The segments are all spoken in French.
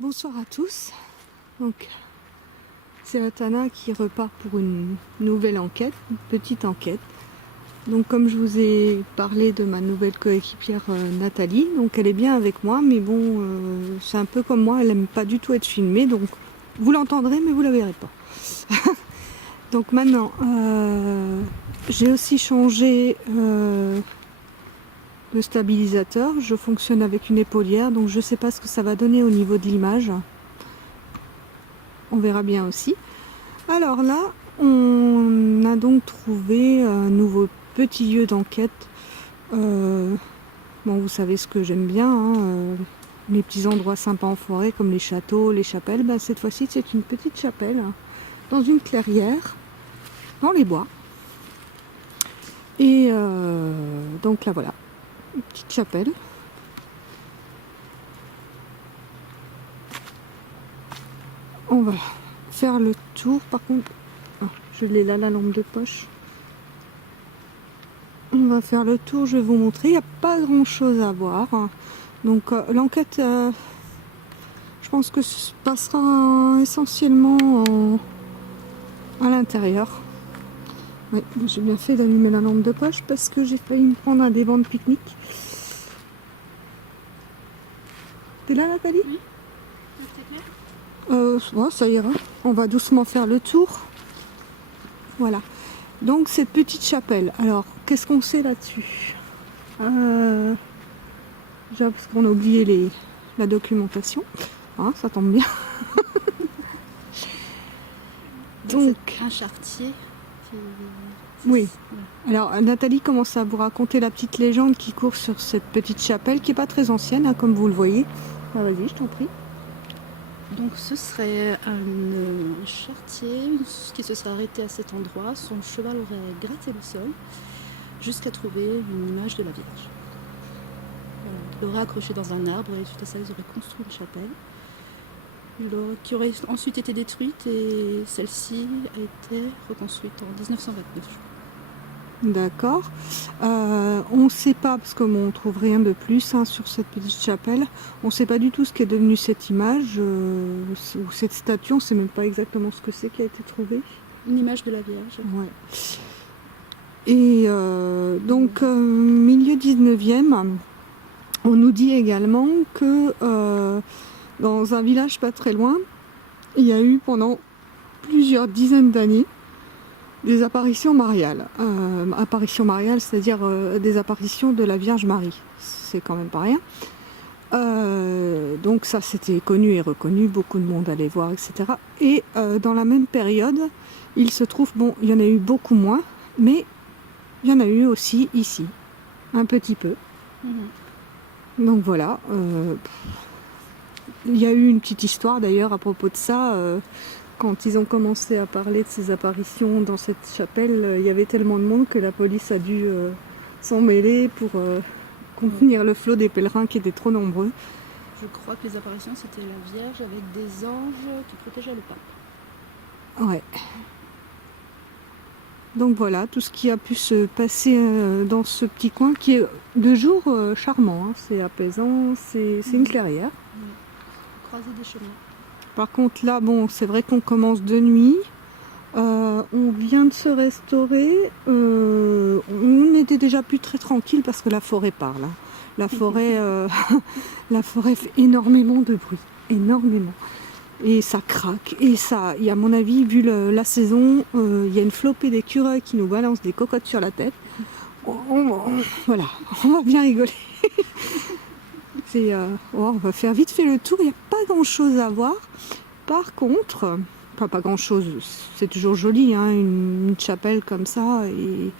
Bonsoir à tous. Donc, c'est Atana qui repart pour une nouvelle enquête, une petite enquête. Donc, comme je vous ai parlé de ma nouvelle coéquipière Nathalie, donc elle est bien avec moi, mais bon, c'est un peu comme moi, elle n'aime pas du tout être filmée, donc vous l'entendrez, mais vous la verrez pas. Donc maintenant, j'ai aussi changé le stabilisateur. Je fonctionne avec une épaulière, donc je sais pas ce que ça va donner au niveau de l'image. On verra bien aussi. Alors là, on a donc trouvé un nouveau petit lieu d'enquête. Bon, vous savez ce que j'aime bien, hein, les petits endroits sympas en forêt comme les châteaux, les chapelles. Ben, cette fois-ci, c'est une petite chapelle dans une clairière, dans les bois. Et donc là, voilà, une petite chapelle. On va faire le tour. Par contre, je l'ai là, la lampe de poche. On va faire le tour, je vais vous montrer. Il n'y a pas grand chose à voir. Donc l'enquête, je pense que se passera essentiellement à l'intérieur. Oui, j'ai bien fait d'allumer la lampe de poche parce que j'ai failli me prendre un des bancs de pique-nique. T'es là, Nathalie? Oui. Ouais, ça ira. On va doucement faire le tour. Voilà. Donc cette petite chapelle. Alors, qu'est-ce qu'on sait là-dessus? Déjà parce qu'on a oublié la documentation. Ah, ça tombe bien. Donc, un charretier qui... oui. Alors, Nathalie commence à vous raconter la petite légende qui court sur cette petite chapelle, qui n'est pas très ancienne, hein, comme vous le voyez. Ah, vas-y, je t'en prie. Donc ce serait un charretier qui se serait arrêté à cet endroit. Son cheval aurait gratté le sol jusqu'à trouver une image de la Vierge. Il l'aurait accroché dans un arbre et suite à ça ils auraient construit une chapelle qui aurait ensuite été détruite et celle-ci a été reconstruite en 1929. D'accord. On ne sait pas, parce qu'on ne trouve rien de plus hein, sur cette petite chapelle, on ne sait pas du tout ce qu'est devenu cette image ou cette statue, on ne sait même pas exactement ce que c'est qui a été trouvé. Une image de la Vierge. Ouais. Et donc, milieu 19e, on nous dit également que dans un village pas très loin, il y a eu pendant plusieurs dizaines d'années des apparitions mariales. Apparitions mariales, c'est-à-dire des apparitions de la Vierge Marie. C'est quand même pas rien. Donc ça, c'était connu et reconnu, beaucoup de monde allait voir, etc. Et dans la même période, il se trouve, bon, il y en a eu beaucoup moins, mais il y en a eu aussi ici, un petit peu. Donc voilà. Il y a eu une petite histoire d'ailleurs à propos de ça. Quand ils ont commencé à parler de ces apparitions dans cette chapelle, il y avait tellement de monde que la police a dû s'en mêler pour contenir le flot des pèlerins qui étaient trop nombreux. Je crois que les apparitions c'était la Vierge avec des anges qui protégeaient le pape. Ouais. Donc voilà, tout ce qui a pu se passer dans ce petit coin qui est de jour charmant, hein. C'est apaisant, c'est une clairière. Croiser des chemins. Par contre là, bon, c'est vrai qu'on commence de nuit. On vient de se restaurer. On était déjà plus très tranquille parce que la forêt parle. Hein. La forêt fait énormément de bruit, énormément. Et ça craque. Et ça, et à mon avis, vu la saison, il y a une flopée d'écureuils qui nous balancent des cocottes sur la tête. Voilà, on va bien rigoler. On va faire vite fait le tour. Il n'y a pas grand chose à voir. Par contre, pas grand chose, c'est toujours joli, hein, une chapelle comme ça. Et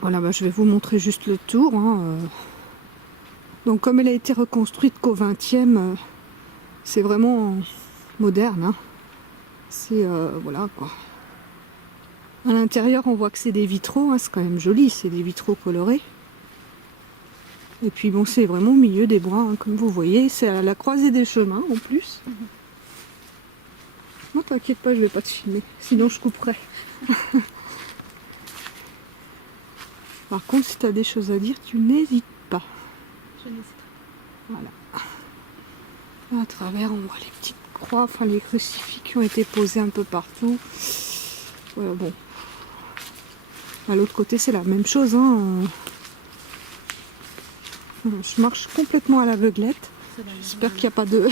voilà, je vais vous montrer juste le tour. Hein. Donc, comme elle a été reconstruite qu'au 20e, c'est vraiment moderne. Hein. C'est voilà quoi. À l'intérieur, on voit que c'est des vitraux, hein, c'est quand même joli, c'est des vitraux colorés. Et puis bon, c'est vraiment au milieu des bois, hein, comme vous voyez, c'est à la croisée des chemins en plus. Non, t'inquiète pas, je vais pas te filmer, sinon je couperai. Par contre, si tu as des choses à dire, tu n'hésites pas. Je n'hésite Voilà. Là, à travers, on voit les petites croix, enfin les crucifix qui ont été posés un peu partout. Voilà, bon. À l'autre côté, c'est la même chose. Hein. Je marche complètement à l'aveuglette. J'espère qu'il n'y a pas de...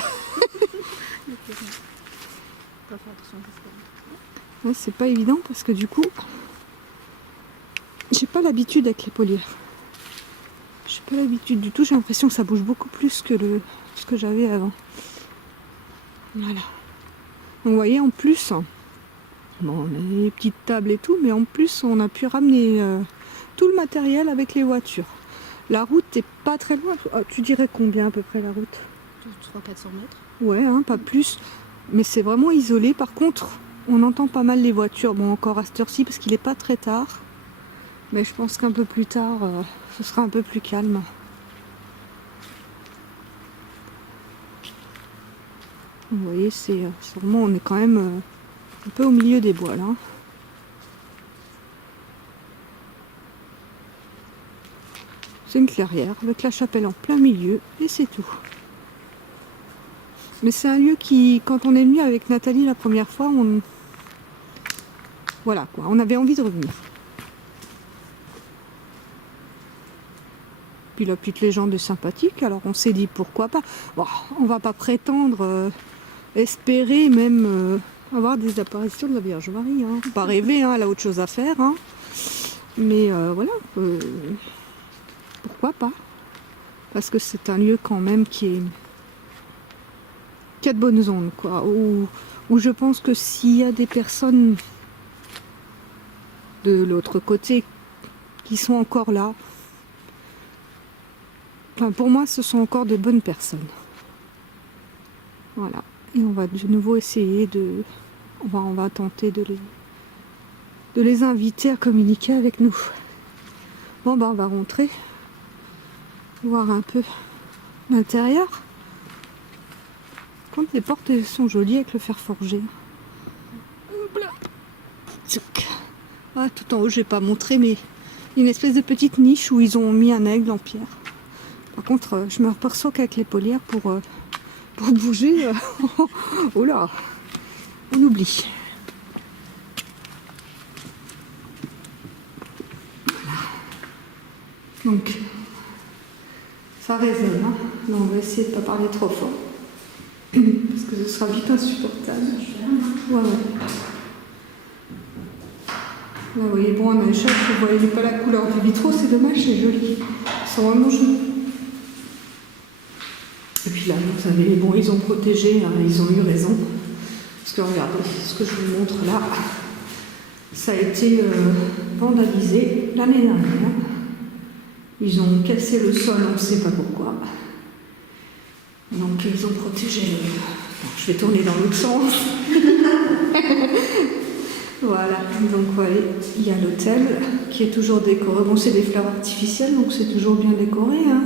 Ouais, c'est pas évident parce que du coup, j'ai pas l'habitude avec les polières. J'ai pas l'habitude du tout. J'ai l'impression que ça bouge beaucoup plus que ce que j'avais avant. Voilà. Donc vous voyez, en plus, bon, on a les petites tables et tout, mais en plus, on a pu ramener tout le matériel avec les voitures. La route est pas très loin. Ah, tu dirais combien à peu près la route? 300-400 mètres. Ouais, hein, pas plus. Mais c'est vraiment isolé. Par contre, on entend pas mal les voitures. Bon, encore à cette heure-ci, parce qu'il n'est pas très tard. Mais je pense qu'un peu plus tard, ce sera un peu plus calme. Vous voyez, c'est vraiment, on est quand même un peu au milieu des bois là. C'est une clairière avec la chapelle en plein milieu et c'est tout. Mais c'est un lieu qui, quand on est venu avec Nathalie la première fois, voilà quoi, on avait envie de revenir. Puis la petite légende est sympathique, alors on s'est dit pourquoi pas. Bon, on va pas prétendre, espérer même avoir des apparitions de la Vierge Marie. Hein. Pas rêver, hein, elle a autre chose à faire. Hein. Mais voilà, pourquoi pas? Parce que c'est un lieu quand même qui a de bonnes ondes, quoi. Où je pense que s'il y a des personnes de l'autre côté qui sont encore là, enfin pour moi ce sont encore de bonnes personnes. Voilà. Et on va de nouveau essayer on va tenter de les inviter à communiquer avec nous. Bon ben on va rentrer, voir un peu l'intérieur. Quand les portes sont jolies avec le fer forgé. Ah, tout en haut, je n'ai pas montré, mais une espèce de petite niche où ils ont mis un aigle en pierre. Par contre, je me aperçois qu'avec les polières, pour bouger, oh là, on oublie. Voilà. Donc, ça résonne. Hein. Là, on va essayer de ne pas parler trop fort. Parce que ce sera vite insupportable. Ouais, ouais. Là, vous voyez, bon, on a une chape, vous voyez pas la couleur du vitraux, c'est dommage, c'est joli. Ils sont vraiment jolis. Et puis là, vous savez, bon, ils ont protégé, hein, ils ont eu raison. Parce que regardez, ce que je vous montre là, ça a été vandalisé l'année dernière. Ils ont cassé le sol, on ne sait pas pourquoi. Donc ils ont protégé le... Bon, je vais tourner dans l'autre sens. Voilà, donc vous voyez, il y a l'hôtel qui est toujours décoré. Bon, c'est des fleurs artificielles, donc c'est toujours bien décoré. Hein,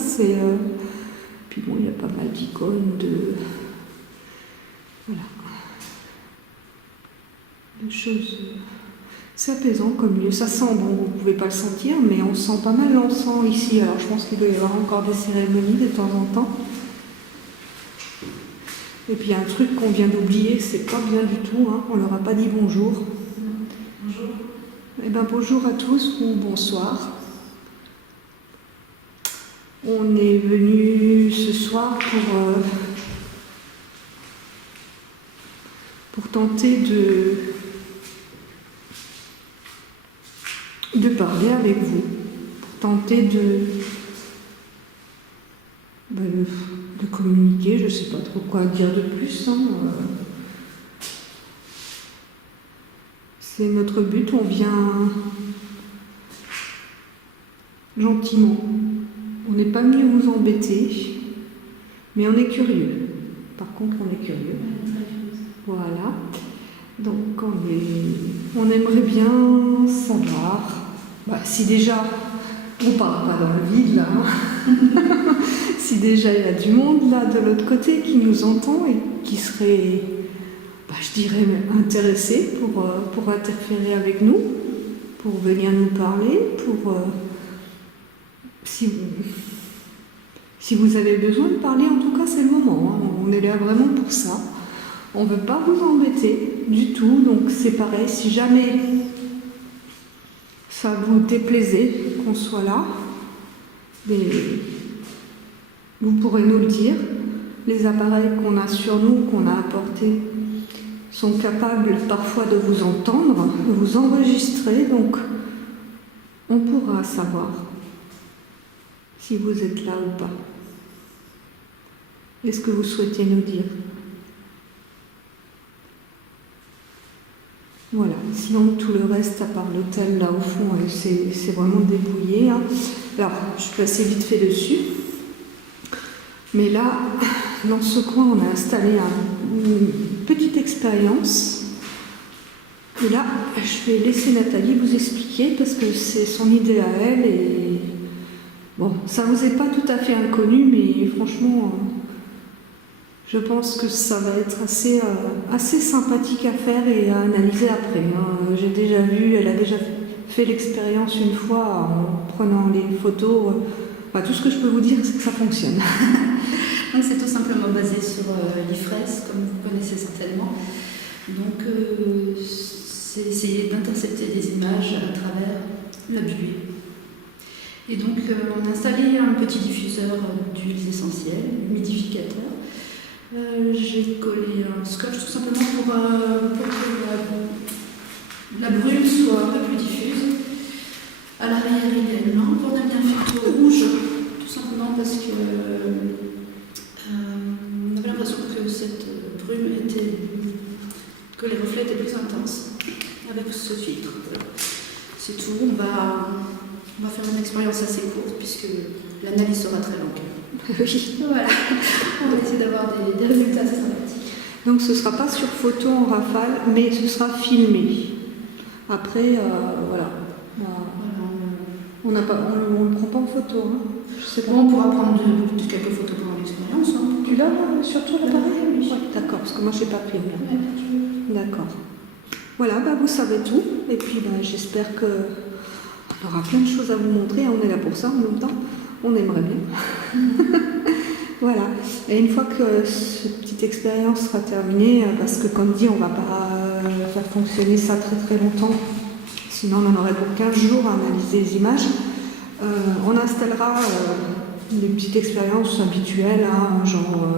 Puis bon, il y a pas mal d'icônes, Voilà. De choses... C'est apaisant comme lieu. Ça sent, bon, vous ne pouvez pas le sentir, mais on sent pas mal l'encens ici. Alors je pense qu'il doit y avoir encore des cérémonies de temps en temps. Et puis il y a un truc qu'on vient d'oublier, c'est pas bien du tout, hein. On leur a pas dit bonjour. Bonjour. Eh bien bonjour à tous ou bonsoir. On est venu ce soir pour tenter de parler avec vous, pour tenter de communiquer, je ne sais pas trop quoi dire de plus. Hein. C'est notre but, on vient gentiment. On n'est pas venu vous embêter, mais on est curieux. Par contre, on est curieux. Voilà. Donc, on aimerait bien savoir, si déjà, on ne part pas dans le vide, là, hein. Si déjà il y a du monde là de l'autre côté qui nous entend et qui serait, je dirais, intéressé pour interférer avec nous, pour venir nous parler, Si vous avez besoin de parler, en tout cas, c'est le moment. Hein. On est là vraiment pour ça. On ne veut pas vous embêter du tout. Donc c'est pareil, si jamais ça vous déplaisait qu'on soit là, vous pourrez nous le dire. Les appareils qu'on a sur nous, qu'on a apportés, sont capables parfois de vous entendre, de vous enregistrer. Donc on pourra savoir si vous êtes là ou pas. Est-ce que vous souhaitez nous dire? Voilà, sinon tout le reste, à part l'hôtel là au fond, c'est vraiment dépouillé. Hein. Alors, je suis passée vite fait dessus. Mais là, dans ce coin, on a installé une petite expérience. Et là, je vais laisser Nathalie vous expliquer parce que c'est son idée à elle. Et bon, ça ne vous est pas tout à fait inconnu, mais franchement, je pense que ça va être assez sympathique à faire et à analyser après. Hein. J'ai déjà vu, elle a déjà fait l'expérience une fois en prenant les photos. Enfin, tout ce que je peux vous dire, c'est que ça fonctionne. Donc c'est tout simplement basé sur l'IFRES, comme vous connaissez certainement. Donc c'est essayer d'intercepter des images à travers la buée. Et donc on a installé un petit diffuseur d'huiles essentielles, humidificateur. J'ai collé un scotch tout simplement pour que la brume soit un peu plus diffuse. À l'arrière, il y a une lampe. On a mis un filtre rouge, tout simplement parce que on avait l'impression que cette brume que les reflets étaient plus intenses avec ce filtre. C'est tout. On va faire une expérience assez courte puisque l'analyse sera très longue. Oui. Voilà. On va essayer d'avoir des résultats assez sympathiques. Donc ce ne sera pas sur photo en rafale, mais ce sera filmé. Après, voilà. On ne prend pas en photo. Hein. Je sais pas. Bon, on pourra prendre quelques photos pendant l'expérience. Hein. Tu l'as sur toi l'appareil? Oui. Ouais, d'accord, parce que moi je n'ai pas pris. D'accord. Voilà, bah, vous savez tout. Et puis bah, j'espère qu'on aura plein de choses à vous montrer. On est là pour ça en même temps. On aimerait bien. Voilà. Et une fois que cette petite expérience sera terminée, parce que comme dit, on ne va pas faire fonctionner ça très très longtemps, sinon on en aurait pour 15 jours à analyser les images, on installera des petites expériences habituelles, hein, genre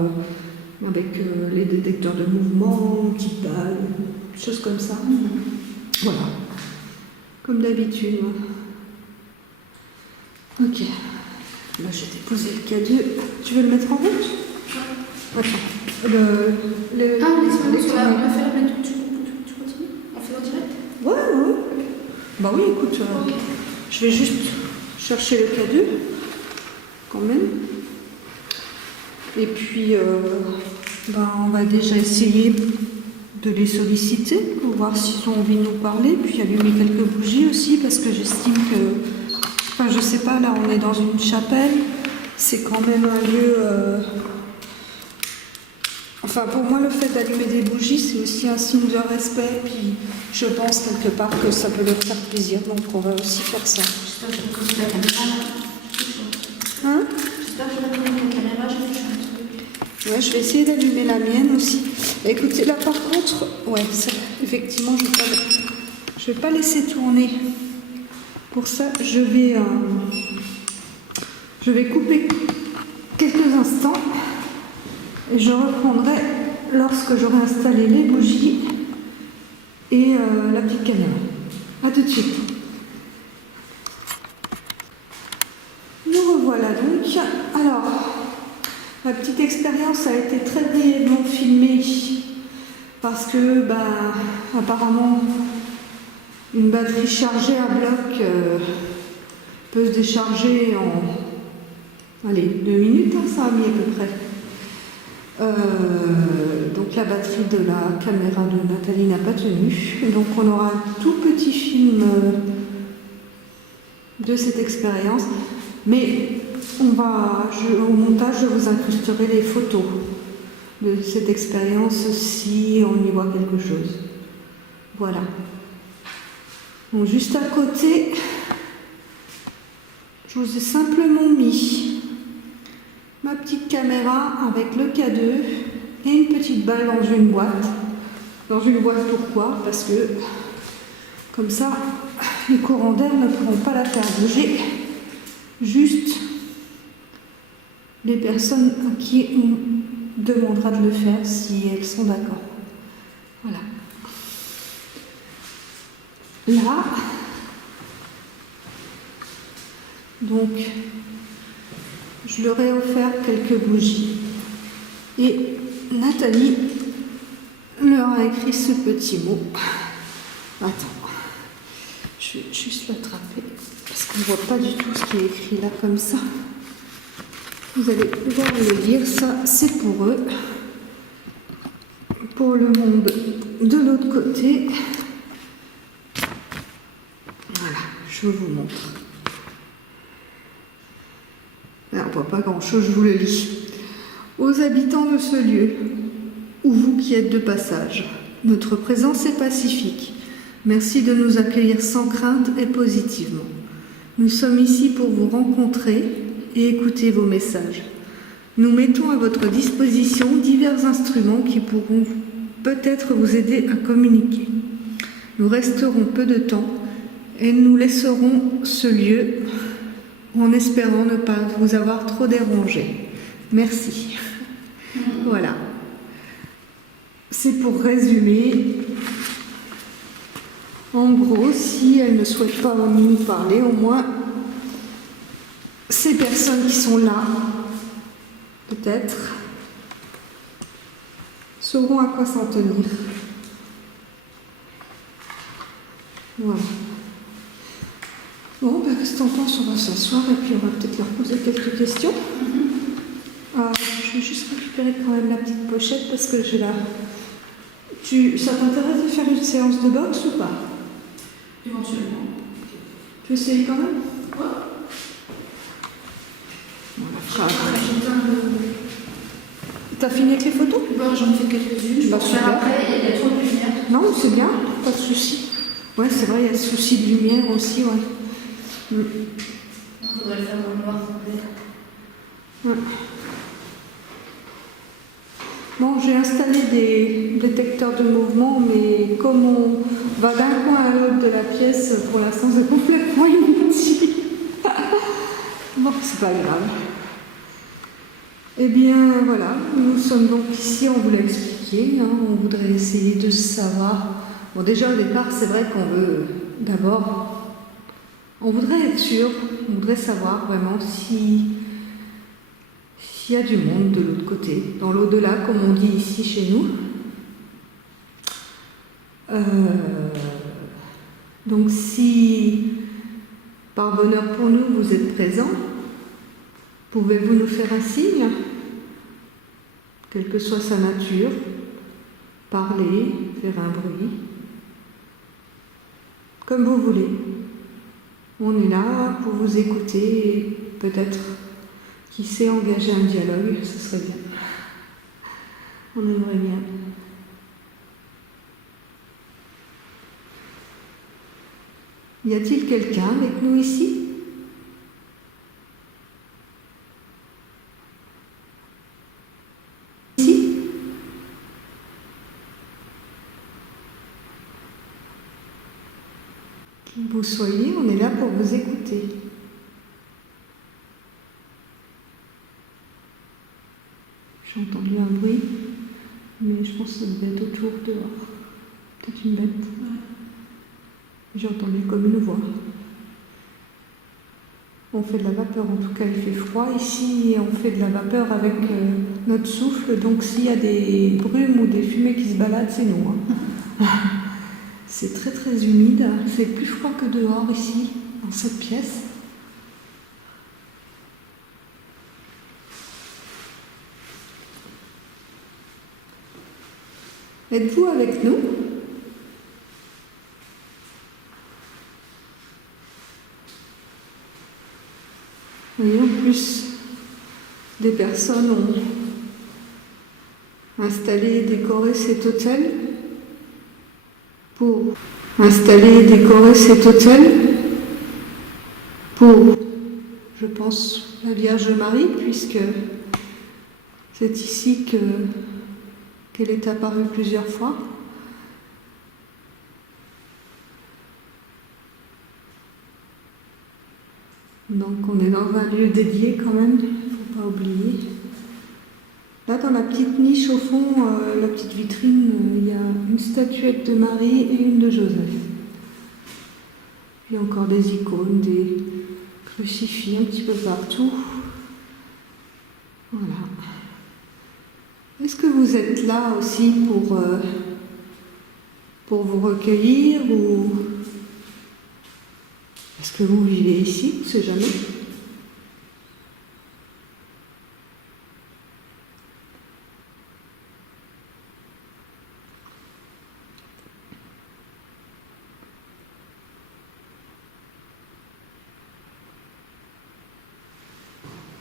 avec les détecteurs de mouvement, une petite balle, des choses comme ça. Voilà. Comme d'habitude. Ok. Là, j'ai déposé le cadeau. Tu veux le mettre en route? Attends. L'expérience, on va faire la mettre. Tu continues? On fait en direct? Ouais. Bah oui, écoute, je vais juste chercher le cadeau, quand même. Et puis, on va déjà essayer de les solliciter pour voir s'ils ont envie de nous parler, puis allumer quelques bougies aussi, parce que j'estime que... Enfin, je sais pas, là, on est dans une chapelle, c'est quand même un lieu... Enfin, pour moi, le fait d'allumer des bougies, c'est aussi un signe de respect, puis je pense quelque part que ça peut leur faire plaisir, donc on va aussi faire ça. J'espère que je vais poser la caméra. Hein? J'espère que je vais poser la caméra, j'ai fait un truc. Ouais, je vais essayer d'allumer la mienne aussi. Écoutez, là, par contre, ouais, ça, effectivement, je vais pas laisser tourner. Pour ça, je vais couper quelques instants et je reprendrai lorsque j'aurai installé les bougies et la petite caméra. A tout de suite. Nous revoilà donc. Alors, la petite expérience a été très brièvement filmée parce que, apparemment, une batterie chargée à bloc peut se décharger en 2 minutes, hein, ça a mis à peu près. Donc la batterie de la caméra de Nathalie n'a pas tenu. Donc on aura un tout petit film de cette expérience. Mais au montage, je vous incrusterai les photos de cette expérience si on y voit quelque chose. Voilà. Donc juste à côté, je vous ai simplement mis ma petite caméra avec le K2 et une petite balle dans une boîte. Dans une boîte, pourquoi? Parce que comme ça, les courants d'air ne pourront pas la faire bouger. Juste les personnes à qui on demandera de le faire si elles sont d'accord. Voilà. Là, donc, je leur ai offert quelques bougies. Et Nathalie leur a écrit ce petit mot. Attends, je vais juste l'attraper parce qu'on ne voit pas du tout ce qui est écrit là comme ça. Vous allez pouvoir le lire, ça c'est pour eux. Pour le monde de l'autre côté. Voilà, je vous montre. Là, on ne voit pas grand-chose, je vous le lis. Aux habitants de ce lieu, ou vous qui êtes de passage, notre présence est pacifique. Merci de nous accueillir sans crainte et positivement. Nous sommes ici pour vous rencontrer et écouter vos messages. Nous mettons à votre disposition divers instruments qui pourront peut-être vous aider à communiquer. Nous resterons peu de temps et nous laisserons ce lieu en espérant ne pas vous avoir trop dérangé. Merci. Voilà. C'est pour résumer. En gros, si elles ne souhaitent pas nous parler, au moins, ces personnes qui sont là, peut-être, sauront à quoi s'en tenir. Voilà. Bon, ben, qu'est-ce que t'en penses? On va s'asseoir et puis on va peut-être leur poser quelques questions. Je vais juste récupérer quand même la petite pochette parce que j'ai la... Ça t'intéresse de faire une séance de boxe ou pas? Éventuellement. Tu veux essayer quand même? Ouais. On la fera. T'as fini avec les photos? Bon, j'en ai fait quelques-unes. Je vais en faire après. Il y a trop de lumière. Non, c'est bien, pas de souci. Ouais, c'est vrai, il y a le souci de lumière aussi, ouais. Il faudrait le faire dans le noir complet. Ouais. Bon, j'ai installé des détecteurs de mouvement, mais comme on va d'un coin à l'autre de la pièce, pour l'instant c'est complètement inutile. Bon, c'est pas grave. Eh bien, voilà, nous sommes donc ici, on vous l'a expliqué, hein, on voudrait essayer de savoir. Bon, déjà au départ, c'est vrai qu'on veut d'abord, on voudrait être sûr, on voudrait savoir vraiment s'il y a du monde de l'autre côté, dans l'au-delà, comme on dit ici chez nous. Donc si, par bonheur pour nous, vous êtes présents, pouvez-vous nous faire un signe, quelle que soit sa nature, parler, faire un bruit, comme vous voulez. On est là pour vous écouter et peut-être, qui sait, engager un dialogue, ce serait bien. On aimerait bien. Y a-t-il quelqu'un avec nous ici? Ici? Qui vous soyez, on est là pour vous écouter. J'ai entendu un bruit, mais je pense que ça devait être autour, dehors. Peut-être une bête. Ouais. J'ai entendu comme une voix. On fait de la vapeur, en tout cas il fait froid ici, et on fait de la vapeur avec notre souffle, donc s'il y a des brumes ou des fumées qui se baladent, c'est nous. Hein. C'est très très humide, c'est plus froid que dehors ici, dans cette pièce. Êtes-vous avec nous? Oui, en plus, des personnes ont installé et décoré cet hôtel pour je pense, la Vierge Marie, puisque C'est ici qu'elle est apparue plusieurs fois. Donc on est dans un lieu dédié quand même, il ne faut pas oublier. Là dans la petite niche au fond, la petite vitrine, il y a une statuette de Marie et une de Joseph. Il y a encore des icônes, des crucifix un petit peu partout. Voilà. Est-ce que vous êtes là aussi pour vous recueillir ou est-ce que vous vivez ici? On ne sait jamais.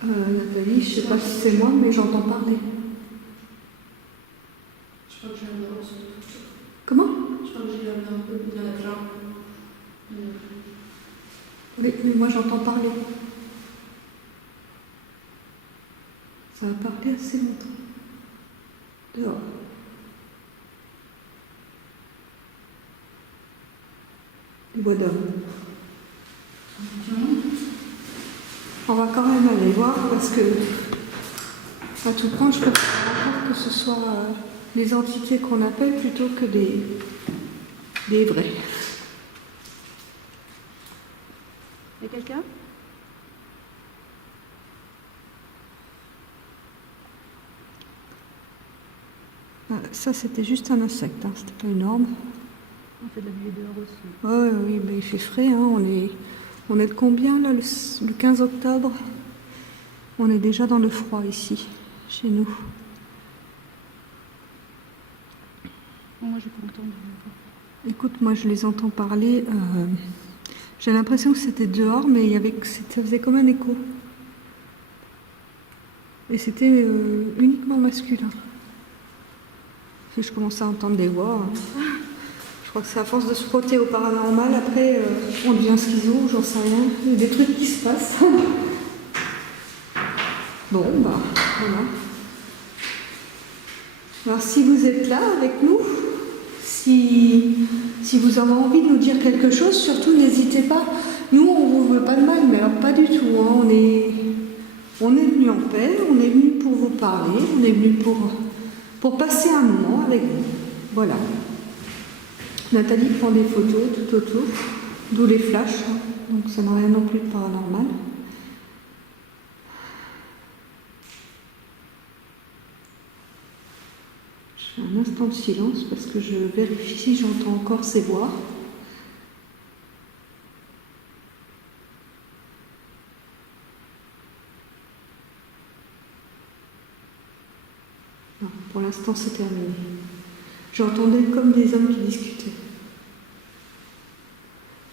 Nathalie, je ne sais pas si c'est moi, mais j'entends parler. Je crois que j'ai un peu. Comment? Je crois que j'ai un peu de la plein. Oui, mais moi j'entends parler. Ça a parlé assez longtemps. Dehors. Du bois d'homme. On va quand même aller voir parce que, à tout prendre, je préfère encore que ce soit les entités qu'on appelle plutôt que des vrais. Il y a quelqu'un? Ça, c'était juste un insecte, hein, c'était pas une orbe. On fait de la buée dehors aussi. Oui, mais il fait frais, hein, on est de combien là, le 15 octobre? On est déjà dans le froid ici, chez nous. Moi, j'ai pas entendu. Écoute, moi je les entends parler. J'ai l'impression que c'était dehors, mais ça faisait comme un écho. Et c'était uniquement masculin. Parce que je commençais à entendre des voix. Je crois que c'est à force de se frotter au paranormal, après on devient schizo, j'en sais rien. Il y a des trucs qui se passent. Bon, bah, voilà. Alors si vous êtes là avec nous, si vous avez envie de nous dire quelque chose, surtout n'hésitez pas. Nous, on ne vous veut pas de mal, mais alors pas du tout. Hein. On est venu en paix, on est venu pour vous parler, on est venu pour passer un moment avec vous. Voilà. Nathalie prend des photos tout autour, d'où les flashs, hein. Donc ça n'a rien non plus de paranormal. Je fais un instant de silence parce que je vérifie si j'entends encore ces voix. Non, pour l'instant c'est terminé. J'entendais comme des hommes qui discutaient.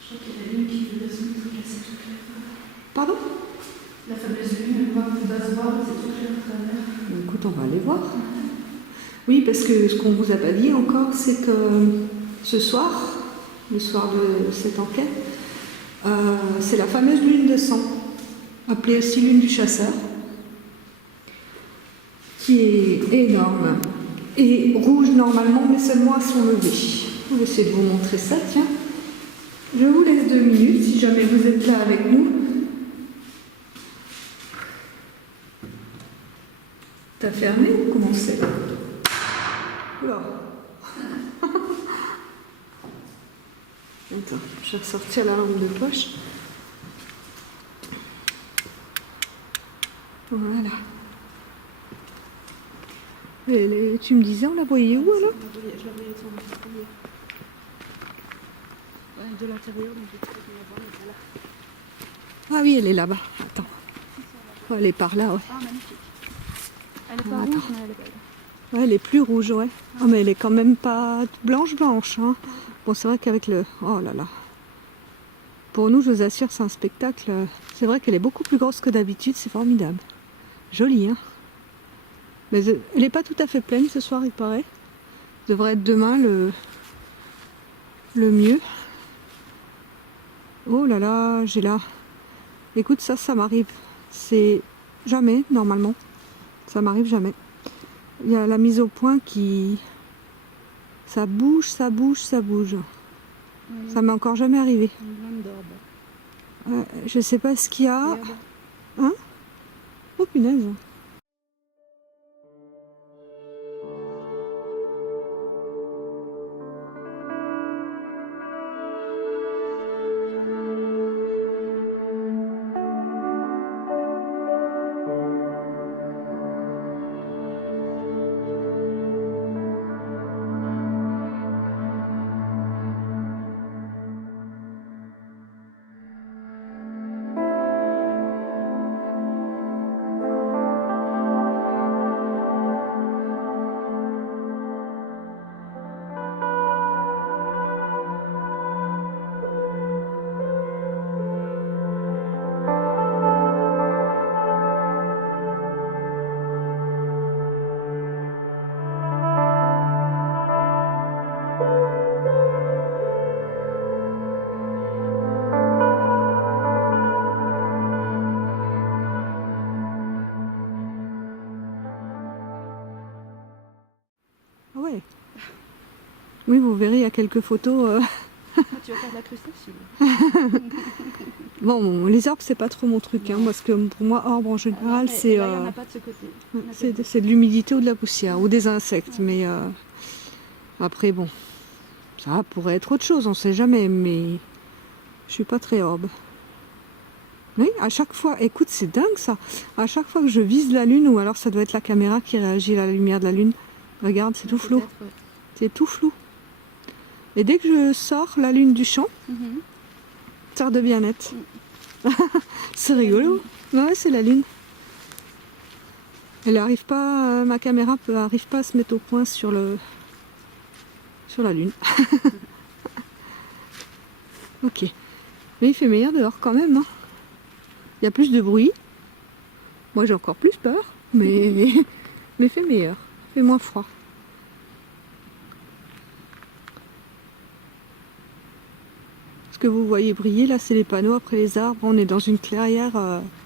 Je crois qu'il y a la lune qui veut se mettre casser tout clair. Pardon? La fameuse lune, elle voit que doit se voir, c'est tout clair à travers. Écoute, on va aller voir. Oui, parce que ce qu'on ne vous a pas dit encore, c'est que ce soir, le soir de cette enquête, c'est la fameuse lune de sang, appelée aussi lune du chasseur, qui est énorme et rouge normalement, mais seulement à son lever. On va essayer de vous montrer ça, tiens. Je vous laisse 2 minutes si jamais vous êtes là avec nous. T'as fermé ou comment c'est? Oula. Attends, je vais ressortir la lampe de poche. Voilà. Et tu me disais, on la voyait où alors? Je la voyais sur l'intérieur. Ouais, de l'intérieur, donc je trouve la voir, mais là. Ah oui, elle est là-bas. Attends. Ouais, elle est par là, ouais. Ah, magnifique. Elle est pas rouge, mais elle est belle. Ouais, elle est plus rouge, ouais. Oh, mais elle est quand même pas blanche. Hein. Bon, c'est vrai qu'avec le... Oh là là. Pour nous, je vous assure, c'est un spectacle. C'est vrai qu'elle est beaucoup plus grosse que d'habitude, c'est formidable. Jolie, hein. Mais elle n'est pas tout à fait pleine ce soir, il paraît. Ça devrait être demain le mieux. Oh là là, j'ai là. Écoute, ça m'arrive. C'est jamais, normalement. Ça m'arrive jamais. Il y a la mise au point qui... Ça bouge, ça bouge, ça bouge. Oui. Ça m'est encore jamais arrivé. Une lame d'orbe. Je sais pas ce qu'il y a. Regarde. Hein? Oh punaise. Ah ouais. Oui, vous verrez, il y a quelques photos. Ah, tu vas faire de la crustacine. Bon, les arbres, c'est pas trop mon truc, hein, parce que pour moi, arbre en général, c'est Là, il n'y en a pas de ce côté. Il y en a que- c'est de l'humidité ou de la poussière, ou des insectes. Mais après, bon, ça pourrait être autre chose, on sait jamais, mais je suis pas très orbe. Oui, à chaque fois, écoute, c'est dingue ça. À chaque fois que je vise la lune, ou alors ça doit être la caméra qui réagit à la lumière de la lune, regarde, c'est tout flou. Peut-être, ouais. C'est tout flou. Et dès que je sors la lune du champ, Mhm. ça redevient net. C'est rigolo. Ouais, c'est la lune. Elle arrive pas, ma caméra arrive pas à se mettre au point sur la lune. Ok. Mais il fait meilleur dehors quand même. Hein. Il y a plus de bruit. Moi j'ai encore plus peur, mais il fait meilleur. Il fait moins froid. Ce que vous voyez briller là, c'est les panneaux après les arbres. On est dans une clairière,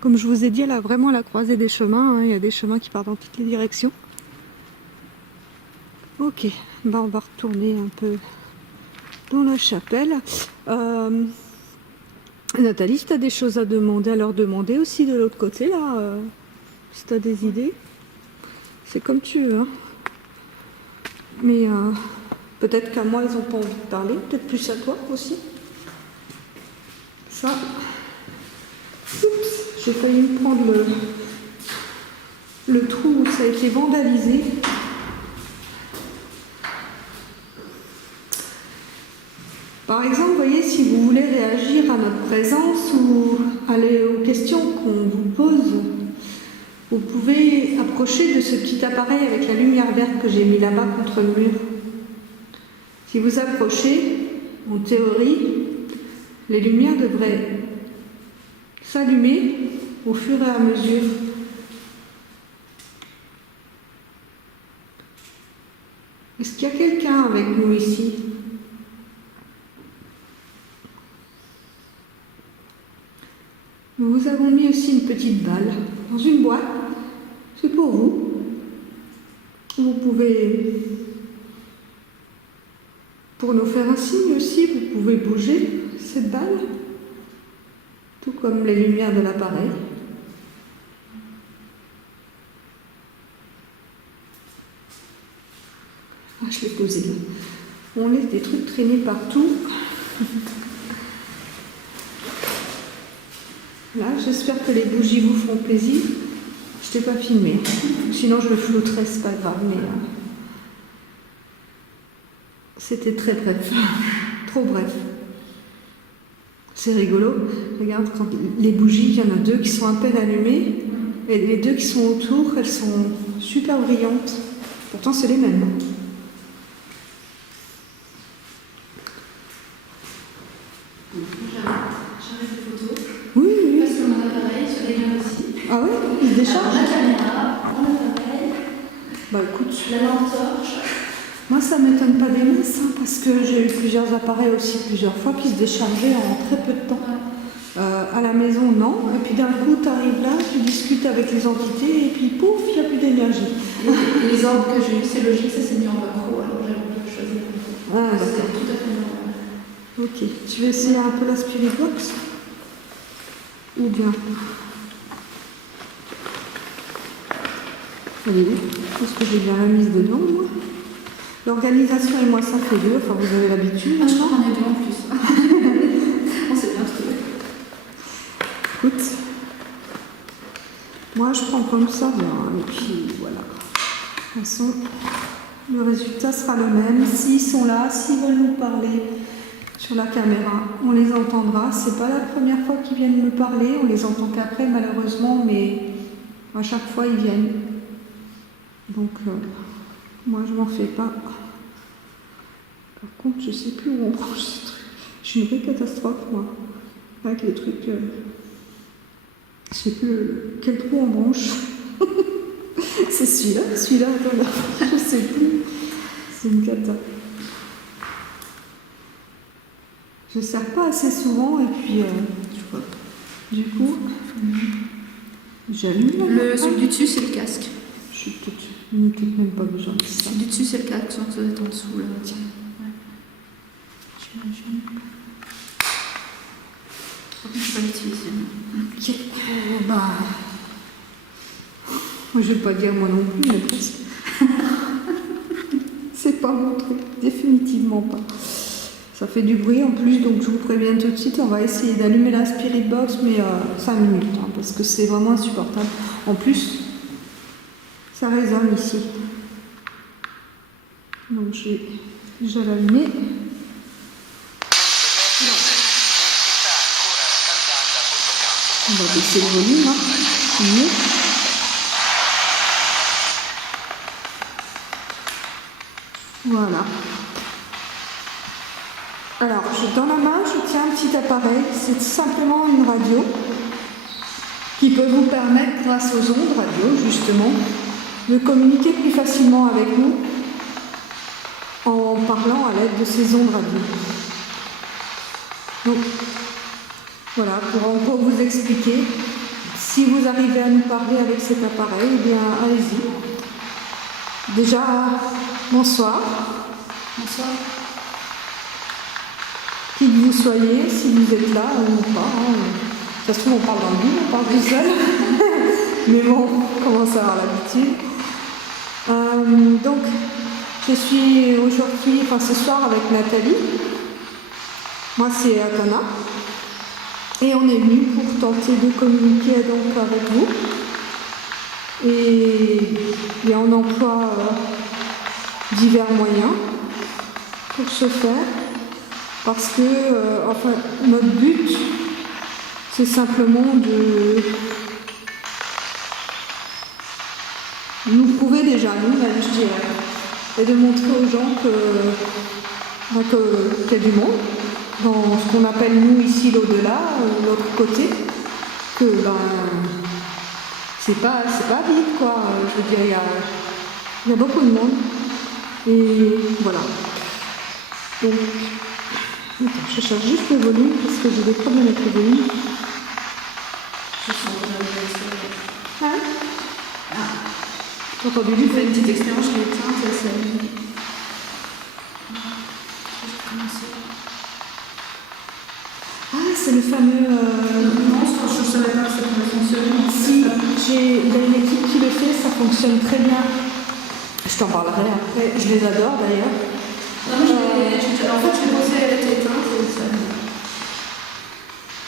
comme je vous ai dit, là vraiment à la croisée des chemins. Hein. Il y a des chemins qui partent dans toutes les directions. Ok, bah, on va retourner un peu dans la chapelle. Nathalie, si tu as des choses à demander, à leur demander aussi de l'autre côté là, si tu as des idées. C'est comme tu veux. Hein. Mais peut-être qu'à moi, ils n'ont pas envie de parler. Peut-être plus à toi aussi. Ça. Oups, j'ai failli me prendre le trou où ça a été vandalisé. Par exemple, vous voyez, si vous voulez réagir à notre présence ou aller aux questions qu'on vous pose, vous pouvez approcher de ce petit appareil avec la lumière verte que j'ai mis là-bas contre le mur. Si vous approchez, en théorie, les lumières devraient s'allumer au fur et à mesure. Est-ce qu'il y a quelqu'un avec nous ici ? Nous vous avons mis aussi une petite balle dans une boîte. C'est pour vous. Vous pouvez, pour nous faire un signe aussi, vous pouvez bouger cette balle, tout comme les lumières de l'appareil. Ah, je l'ai posé là. On laisse des trucs traîner partout. Là, j'espère que les bougies vous feront plaisir. Je t'ai pas filmé. Sinon, je le flouterais, c'est pas grave. Mais c'était très bref. Trop bref. C'est rigolo. Regarde, quand les bougies, il y en a deux qui sont à peine allumées. Et les deux qui sont autour, elles sont super brillantes. Pourtant, c'est les mêmes. J'arrête les photos. Oui, oui. Parce que mon appareil se déclenche aussi. Ah oui, il se décharge. Alors, la caméra, mon appareil, Bah écoute, la lampe torche. moi ça m'étonne pas des masses, parce que j'ai eu plusieurs appareils aussi plusieurs fois qui se déchargeaient en très peu de temps. à la maison, non. Et puis d'un coup, tu arrives là, tu discutes avec les entités, et puis pouf, il n'y a plus d'énergie. Et les ordres que j'ai eu, c'est logique, ça s'est mis en macro, alors j'avais pas choisi. Ah, C'est d'accord. tout à fait normal. Ok. Tu veux essayer un peu la Spirit Box? Ou bien? Allez, est-ce que j'ai bien la mise dedans, moi? L'organisation et moi, ça fait deux. Enfin, vous avez l'habitude, Ah, je maintenant. crois qu'on est deux en plus. On s'est bien trouvé. Écoute, moi je prends comme ça, bien, et puis voilà. De toute façon, le résultat sera le même. S'ils sont là, s'ils veulent nous parler sur la caméra, on les entendra. C'est pas la première fois qu'ils viennent me parler, on les entend qu'après malheureusement, mais à chaque fois ils viennent. Donc, moi je m'en fais pas. Par contre, je sais plus où on branche ce truc. Je suis une vraie catastrophe, moi, avec les trucs. Je sais plus quel trou on branche. C'est celui-là, attends, je sais plus. C'est une cata. Je ne sers pas assez souvent et puis du coup, j'allume. Celui du dessus, c'est le casque. Je suis peut-être même pas besoin de ça. Celui du dessus, c'est le casque, ça doit être en dessous là. Tiens. Ouais. J'imagine. Par contre, je peux l'utiliser. Ok. Bah. Je vais pas dire moi non plus, mais presque. C'est pas mon truc, définitivement pas. Ça fait du bruit en plus, donc je vous préviens tout de suite, on va essayer d'allumer la Spirit Box, mais 5 minutes, hein, parce que c'est vraiment insupportable. En plus, ça résonne ici. Donc je vais déjà l'allumer. On va baisser le volume, hein. Mieux. Voilà. Alors, dans la main, je tiens un petit appareil. C'est simplement une radio qui peut vous permettre, grâce aux ondes radio, justement, de communiquer plus facilement avec nous en parlant à l'aide de ces ondes radio. Donc, voilà, pour en gros vous expliquer, si vous arrivez à nous parler avec cet appareil, eh bien, allez-y. Déjà, bonsoir. Bonsoir. Qui que vous soyez, si vous êtes là ou pas. Hein. Ça se trouve, on parle dans le vide, on parle tout seul. Mais bon, on commence à avoir l'habitude. Donc, je suis aujourd'hui, ce soir avec Nathalie. Moi, c'est Atana. Et on est venu pour tenter de communiquer donc avec vous. Et on emploie divers moyens pour ce faire. Parce que, notre but, c'est simplement de nous prouver déjà, nous-mêmes, je dirais, et de montrer aux gens qu'il y a du monde, dans ce qu'on appelle nous ici l'au-delà, l'autre côté, que c'est pas vide, quoi. Je veux dire, il y a beaucoup de monde. Et voilà. Donc, attends, je cherche juste le volume parce que j'ai des problèmes avec le volume. Je sens que Hein? T'as entendu j'ai du fait une petite expérience, je l'ai éteinte, elle s'est allumée. Ah, c'est le fameux. Non, je ne savais pas que ça pouvait fonctionner. Si, il y a une équipe qui le fait, ça fonctionne très bien. Je t'en parlerai après, je les adore d'ailleurs. Non, mais en fait, je l'ai posée, elle était éteinte et ça.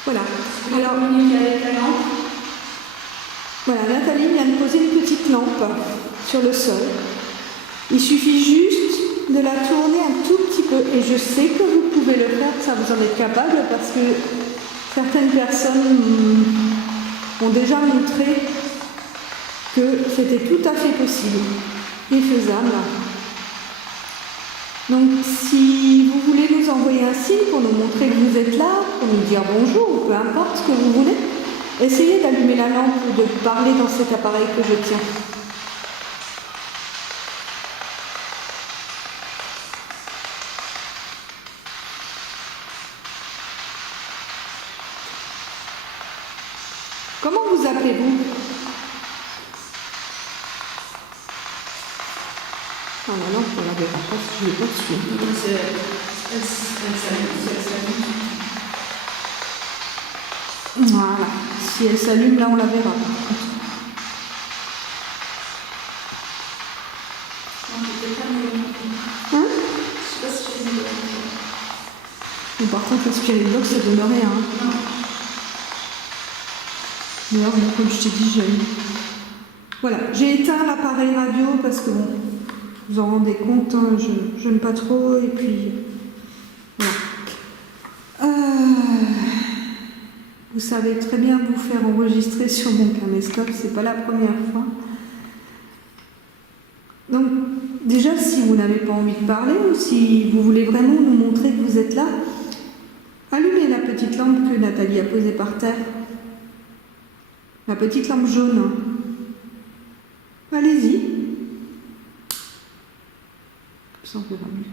Voilà. Alors, communiquer avec la lampe. Voilà, Nathalie vient de poser une petite lampe sur le sol. Il suffit juste de la tourner un tout petit peu. Et je sais que vous pouvez le faire, ça vous en êtes capable, parce que certaines personnes ont déjà montré que c'était tout à fait possible et faisable. Donc si vous voulez nous envoyer un signe pour nous montrer que vous êtes là, pour nous dire bonjour, ou peu importe ce que vous voulez, essayez d'allumer la lampe ou de parler dans cet appareil que je tiens. Comment vous appelez-vous? Ah, la lampe, on la verra pas si je l'ai pas dessus. Voilà. Si elle s'allume, là, on la verra pas. Hein? Mais par contre, l'aspirine bloc, ça donne rien. Hein. D'ailleurs, bon, comme je t'ai dit, voilà, j'ai éteint l'appareil radio parce que bon, vous en rendez compte, hein, je n'aime pas trop, et puis voilà. Vous savez très bien vous faire enregistrer sur mon caméscope, c'est pas la première fois. Donc, déjà, si vous n'avez pas envie de parler, ou si vous voulez vraiment nous montrer que vous êtes là, allumez la petite lampe que Nathalie a posée par terre. La petite lampe jaune. Allez-y. Comme ça, on verra mieux.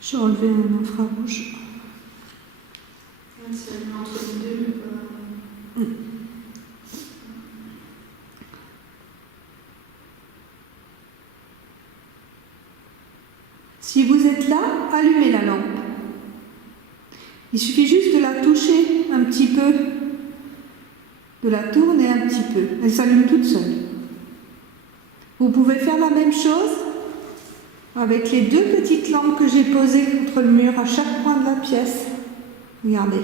Je vais enlever un infrarouge. Entre les deux, mais pas... Si vous êtes là, allumez la lampe. Il suffit juste de la toucher un petit peu, de la tourner un petit peu. Elle s'allume toute seule. Vous pouvez faire la même chose avec les deux petites lampes que j'ai posées contre le mur à chaque coin de la pièce. Regardez.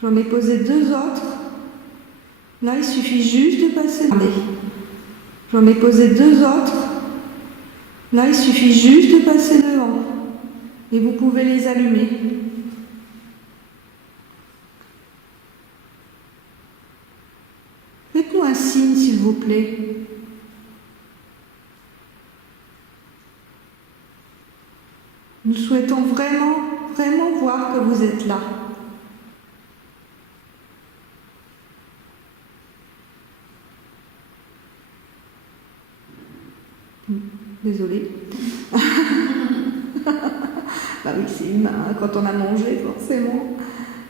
J'en ai posé deux autres. Là, il suffit juste de passer. Regardez. J'en ai posé deux autres. Là, il suffit juste de passer devant. Et vous pouvez les allumer. Faites-nous un signe, s'il vous plaît. Nous souhaitons vraiment, vraiment voir que vous êtes là. Désolée. Bah oui, c'est humain, hein, quand on a mangé, forcément.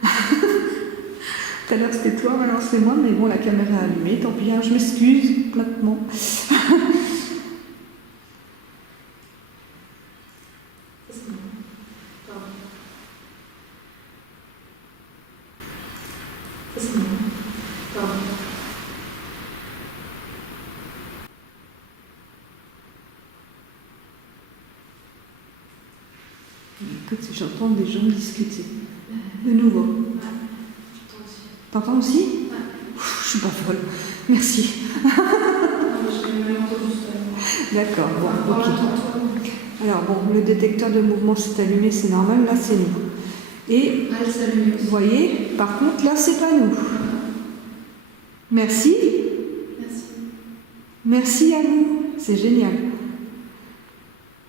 Tout à l'heure c'était toi, maintenant c'est moi, mais bon, la caméra est allumée, tant pis, hein, je m'excuse complètement. Écoute, j'entends des gens discuter. De nouveau. T'entends aussi? Je suis pas folle. Merci. D'accord, bon, ok. Alors bon, le détecteur de mouvement s'est allumé, c'est normal, là c'est nous. Et vous voyez, par contre, là c'est pas nous. Merci. Merci à vous, c'est génial.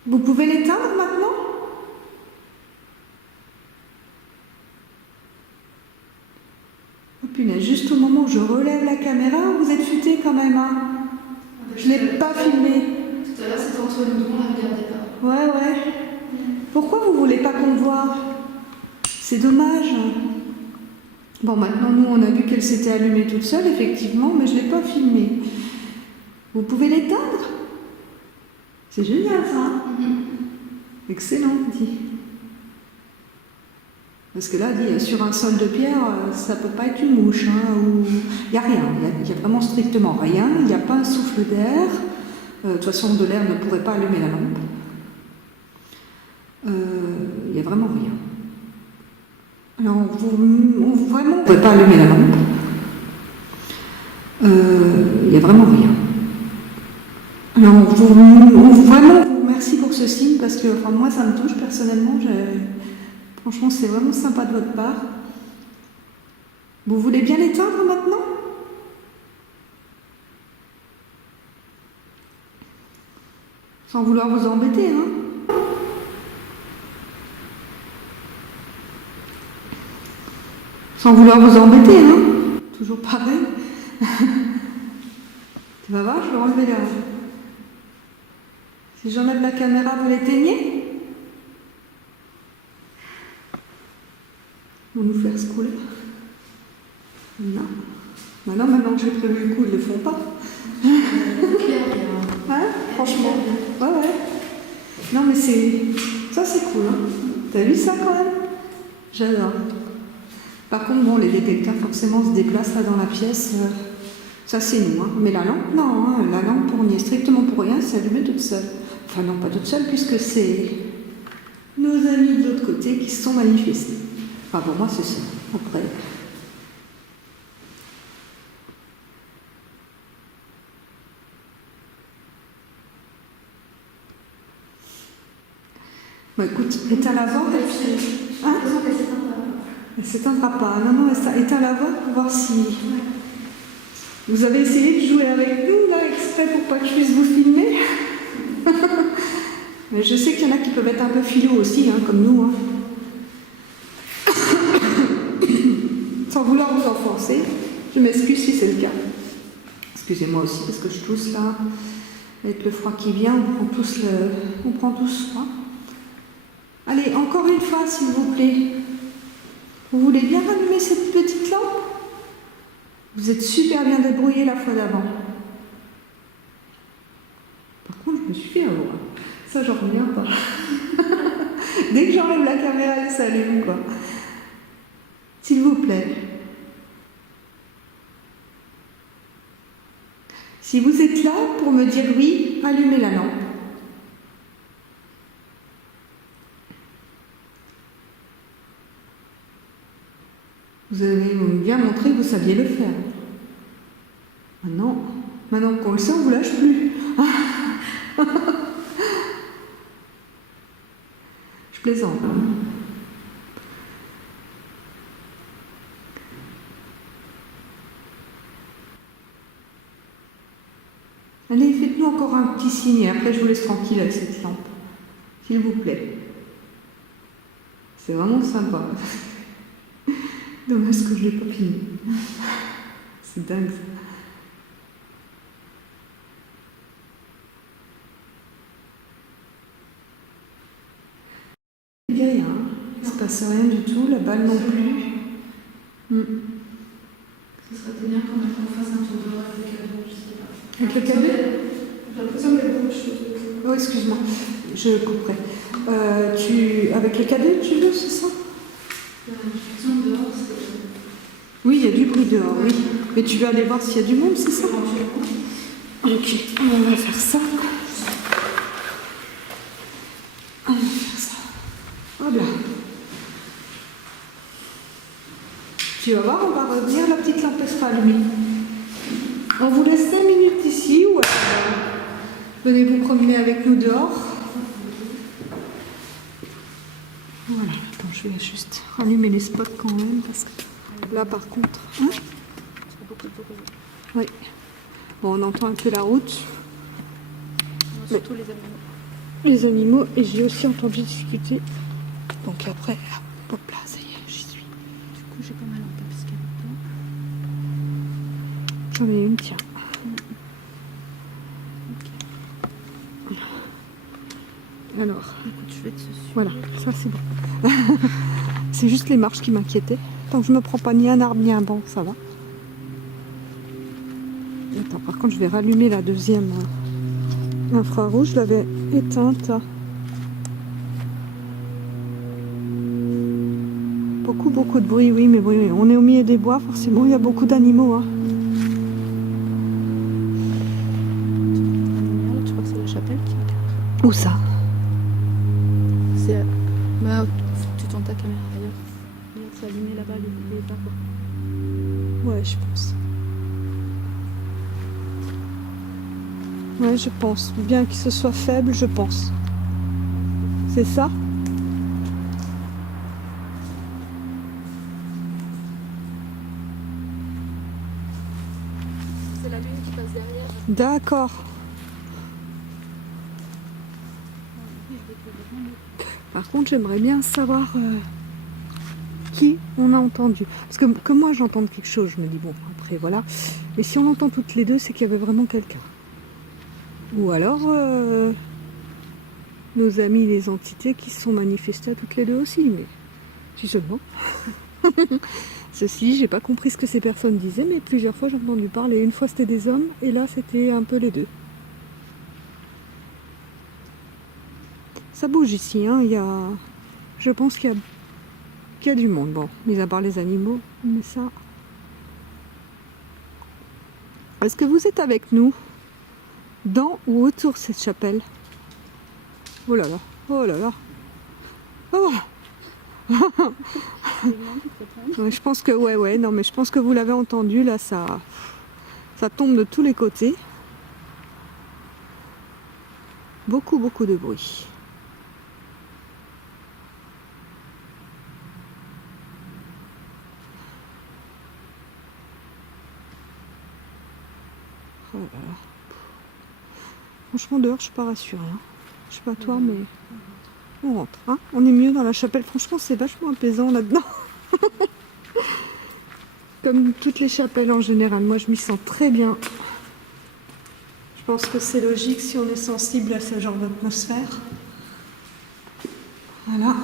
Vous pouvez l'éteindre maintenant? Oh punaise, juste au moment où je relève la caméra, vous êtes futé quand même, hein? Je ne l'ai pas filmé. Tout à l'heure, c'était entre nous deux, on ne la regardait pas. Ouais. Pourquoi vous voulez pas qu'on voit? C'est dommage. Bon, maintenant, nous, on a vu qu'elle s'était allumée toute seule, effectivement, mais je ne l'ai pas filmée. Vous pouvez l'éteindre? C'est génial, ça. Hein? Excellent, dit. Parce que là, dit, sur un sol de pierre, ça ne peut pas être une mouche. Hein, il n'y a rien. Il n'y a vraiment strictement rien. Il n'y a pas un souffle d'air. De toute façon, de l'air ne pourrait pas allumer la lampe. Il n'y a vraiment rien. Alors, vraiment, on ne pourrait pas allumer la lampe. Il n'y a vraiment rien. Alors, vraiment, merci pour ce signe, parce que enfin, moi, ça me touche personnellement. Franchement, c'est vraiment sympa de votre part. Vous voulez bien l'éteindre maintenant? Sans vouloir vous embêter, hein? Sans vouloir vous embêter, hein? Toujours pareil. Tu vas voir, je vais enlever là. Si j'enlève la caméra, vous l'éteignez? Ils vont nous faire scroller. Non. Maintenant que j'ai prévu le coup, ils le font pas. Hein, franchement. Ouais. Non, mais ça, c'est cool. Hein. T'as vu ça quand même? J'adore. Par contre, bon, les détecteurs forcément se déplacent là dans la pièce. Ça, c'est nous. Hein. Mais la lampe, non. Hein. La lampe, on n'y est strictement pour rien, c'est allumée toute seule. Enfin, non, pas toute seule, puisque c'est nos amis de l'autre côté qui se sont manifestés. Enfin, pour moi, c'est ça. Après. Bon, écoute, éteins la voix. Hein? Elle s'éteindra pas. Non, éteins la voix pour voir si. Vous avez essayé de jouer avec nous, là, exprès pour pas que je puisse vous filmer. Mais je sais qu'il y en a qui peuvent être un peu philo aussi, hein, comme nous. Hein. Sans vouloir vous enfoncer, je m'excuse si c'est le cas. Excusez-moi aussi parce que je tousse là. Avec le froid qui vient, on prend tous froid. Allez, encore une fois, s'il vous plaît. Vous voulez bien rallumer cette petite lampe? Vous êtes super bien débrouillé la fois d'avant. Par contre, je me suis fait avoir. Ça, j'en reviens pas. Dès que j'enlève la caméra, elle s'allume, quoi. S'il vous plaît. Si vous êtes là pour me dire oui, allumez la lampe. Vous avez bien montré que vous saviez le faire. Maintenant qu'on le sait, on ne vous lâche plus. Je plaisante. Allez, faites-nous encore un petit signe et après je vous laisse tranquille avec cette lampe. S'il vous plaît. C'est vraiment sympa. Dommage que je ne l'ai pas fini. C'est dingue ça. Il n'y a rien. Il ne se passe rien du tout. La balle non plus. Ce serait bien qu'on fasse un tour dehors avec le cadeau, je sais pas. Avec le cadeau? J'ai l'impression qu'il y a beaucoup de choses. Oh, excuse-moi. Je couperai. Avec le cadeau, tu veux, c'est ça? Dehors, c'est... Oui, il y a du bruit dehors, oui. Mais tu veux aller voir s'il y a du monde, c'est ça? Ok, on va faire ça. On va faire ça. Hop là. Tu vas voir, on va revenir, la petite lampe sera allumée. On vous laisse 5 minutes ici ou venez vous promener avec nous dehors. Voilà, attends, je vais juste rallumer les spots quand même parce que là par contre. Hein? Oui. Bon, on entend un peu la route. Surtout les animaux. Les animaux, et j'ai aussi entendu discuter. Donc après, hop là, ça y est, j'y suis. Du coup, j'ai pas mal en papier parce qu'il y a dedans. J'en ai une, tiens. Ok. Alors, Écoute, je vais te suivre. voilà, ça c'est bon. C'est juste les marches qui m'inquiétaient. Tant que je me prends pas ni un arbre ni un banc, ça va. Attends, par contre, je vais rallumer la deuxième infrarouge. Je l'avais éteinte. Beaucoup de bruit, oui, mais oui, on est au milieu des bois, forcément, il y a beaucoup d'animaux. Hein. Tu crois que c'est la chapelle qui est... Où ça? C'est... Bah, faut que tu tournes ta caméra ailleurs. Regarde, c'est allumé là-bas, les arbres. Ouais, je pense. Ouais, je pense. Bien qu'il se soit faible, je pense. C'est ça? C'est la lune qui passe derrière. D'accord. Par contre, j'aimerais bien savoir qui on a entendu. Parce que moi, j'entends quelque chose. Je me dis, bon, après, voilà. Mais si on l'entend toutes les deux, c'est qu'il y avait vraiment quelqu'un. Ou alors, nos amis, les entités qui se sont manifestées à toutes les deux aussi. Mais si seulement. Ceci, j'ai pas compris ce que ces personnes disaient, mais plusieurs fois j'ai entendu parler. Une fois c'était des hommes, et là c'était un peu les deux. Ça bouge ici, hein. Je pense qu'il y a du monde. Bon, mis à part les animaux, mais ça... Est-ce que vous êtes avec nous dans ou autour de cette chapelle? Oh là là, oh là là. Oh. Ouais, je pense que ouais, non mais je pense que vous l'avez entendu là, ça tombe de tous les côtés. Beaucoup de bruit. Oh là là. Franchement dehors je suis pas rassurée. Hein. Je sais pas toi mais on rentre. Hein. On est mieux dans la chapelle. Franchement c'est vachement apaisant là-dedans. Comme toutes les chapelles en général. Moi je m'y sens très bien. Je pense que c'est logique si on est sensible à ce genre d'atmosphère. Voilà.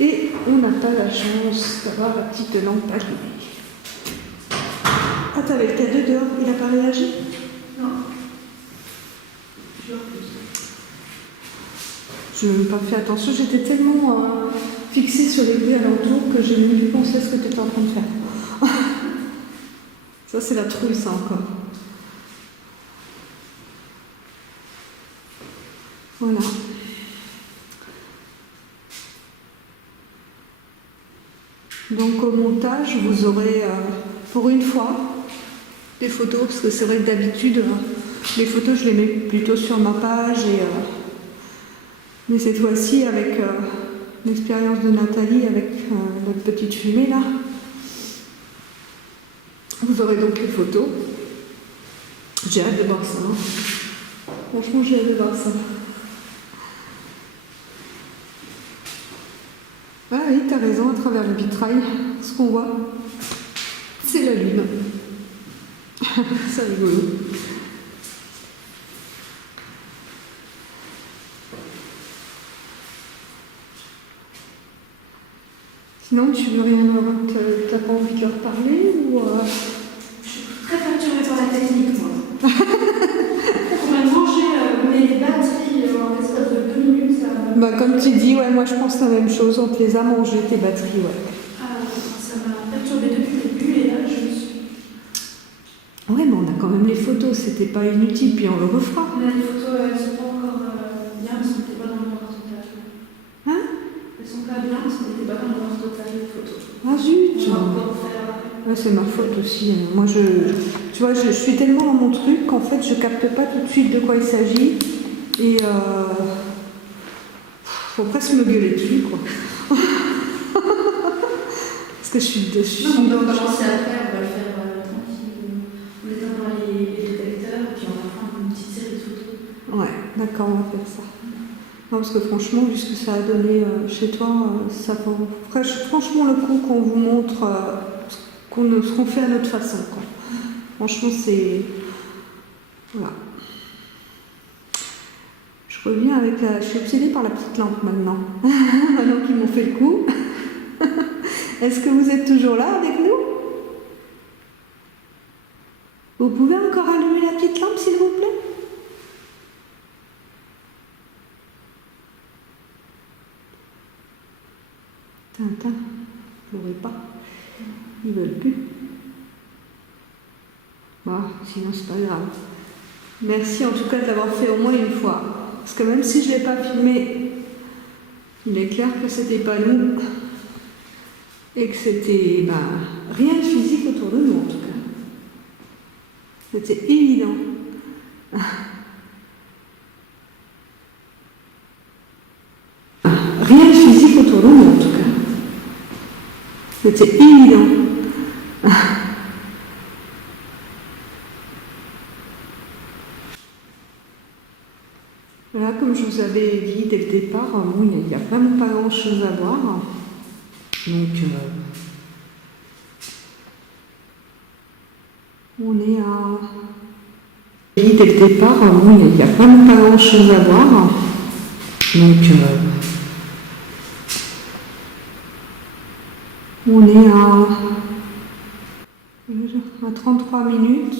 Et on n'a pas la chance d'avoir la petite lampe allumée. Ah, t'avais le cadeau dehors, il n'a pas réagi? Non. Je n'ai pas fait attention, j'étais tellement fixée sur les bruits alentours que j'ai même dû penser à ce que tu étais en train de faire. Ça, c'est la trouille, ça encore. Voilà. Donc au montage, vous aurez pour une fois des photos, parce que c'est vrai que d'habitude, les photos je les mets plutôt sur ma page, mais cette fois-ci avec l'expérience de Nathalie, avec notre petite fumée là, vous aurez donc les photos. J'ai hâte de voir ça. Hein. Franchement, j'ai hâte de voir ça. Ah oui, t'as raison, à travers le vitrail, ce qu'on voit, c'est la lune. C'est rigolo. Sinon, tu veux rien avoir, t'as pas envie de leur parler ou Je suis très perturbée par la technique, moi. On m'a mangé les batteries en l'espace de 2 minutes. Ça... Bah, comme tu dis, ouais, moi je pense la même chose, on te les a mangées, tes batteries, ouais. Ça m'a perturbée depuis le début et là je me suis... Ouais, mais on a quand même les photos, c'était pas inutile, puis on le refera. Là, les photos, elles sont pas encore bien parce qu'on n'était pas dans le noir total. Hein? Elles sont pas bien parce qu'on n'était pas dans le noir total, les photos. Ah zut! On va encore faire... Ouais, c'est ma faute aussi. Moi, tu vois, je suis tellement dans mon truc qu'en fait, je capte pas tout de suite de quoi il s'agit. Et faut presque me gueuler dessus, quoi. Parce que je suis... Non, on peut commencer après, on va le faire tranquille. On éteindra les détecteurs et puis on va prendre une petite série de photos. Ouais, d'accord, on va faire ça. Non, parce que franchement, vu ce que ça a donné chez toi, ça vaut franchement le coup qu'on vous montre ce qu'on fait à notre façon, quoi. Franchement, c'est... Voilà. Je reviens avec la... Je suis obsédée par la petite lampe maintenant. Maintenant qu'ils m'ont fait le coup. Est-ce que vous êtes toujours là avec nous? Vous pouvez encore allumer la petite lampe, s'il vous plaît? Tintin, vous l'aurez pas. Ils veulent plus. Bon, sinon c'est pas grave. Merci en tout cas de l'avoir fait au moins une fois. Parce que même si je ne l'ai pas filmé, il est clair que c'était pas nous. Et que c'était rien de physique autour de nous en tout cas. C'était évident. Rien de physique autour de nous en tout cas. C'était évident. Voilà, comme je vous avais dit dès le départ, bon, il n'y a vraiment pas grand chose à voir. Donc, on est à... Dès le départ, bon, il n'y a vraiment pas grand chose à voir. Donc, On est à 33 minutes.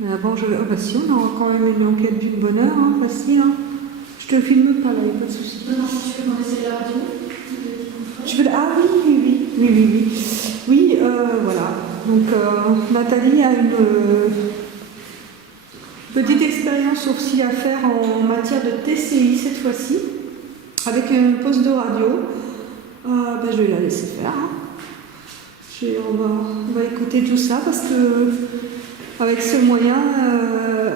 Mais avant, ah bah si, on a quand même une enquête d'une bonne heure, hein, facile. Hein. Je te filme pas là, il n'y a pas de souci. Non, si tu veux m'en laisser la radio. Ah oui. Oui, voilà. Donc Nathalie a une petite expérience aussi à faire en matière de TCI cette fois-ci, avec un poste de radio. Je vais la laisser faire. Hein. On va écouter tout ça parce que avec ce moyen,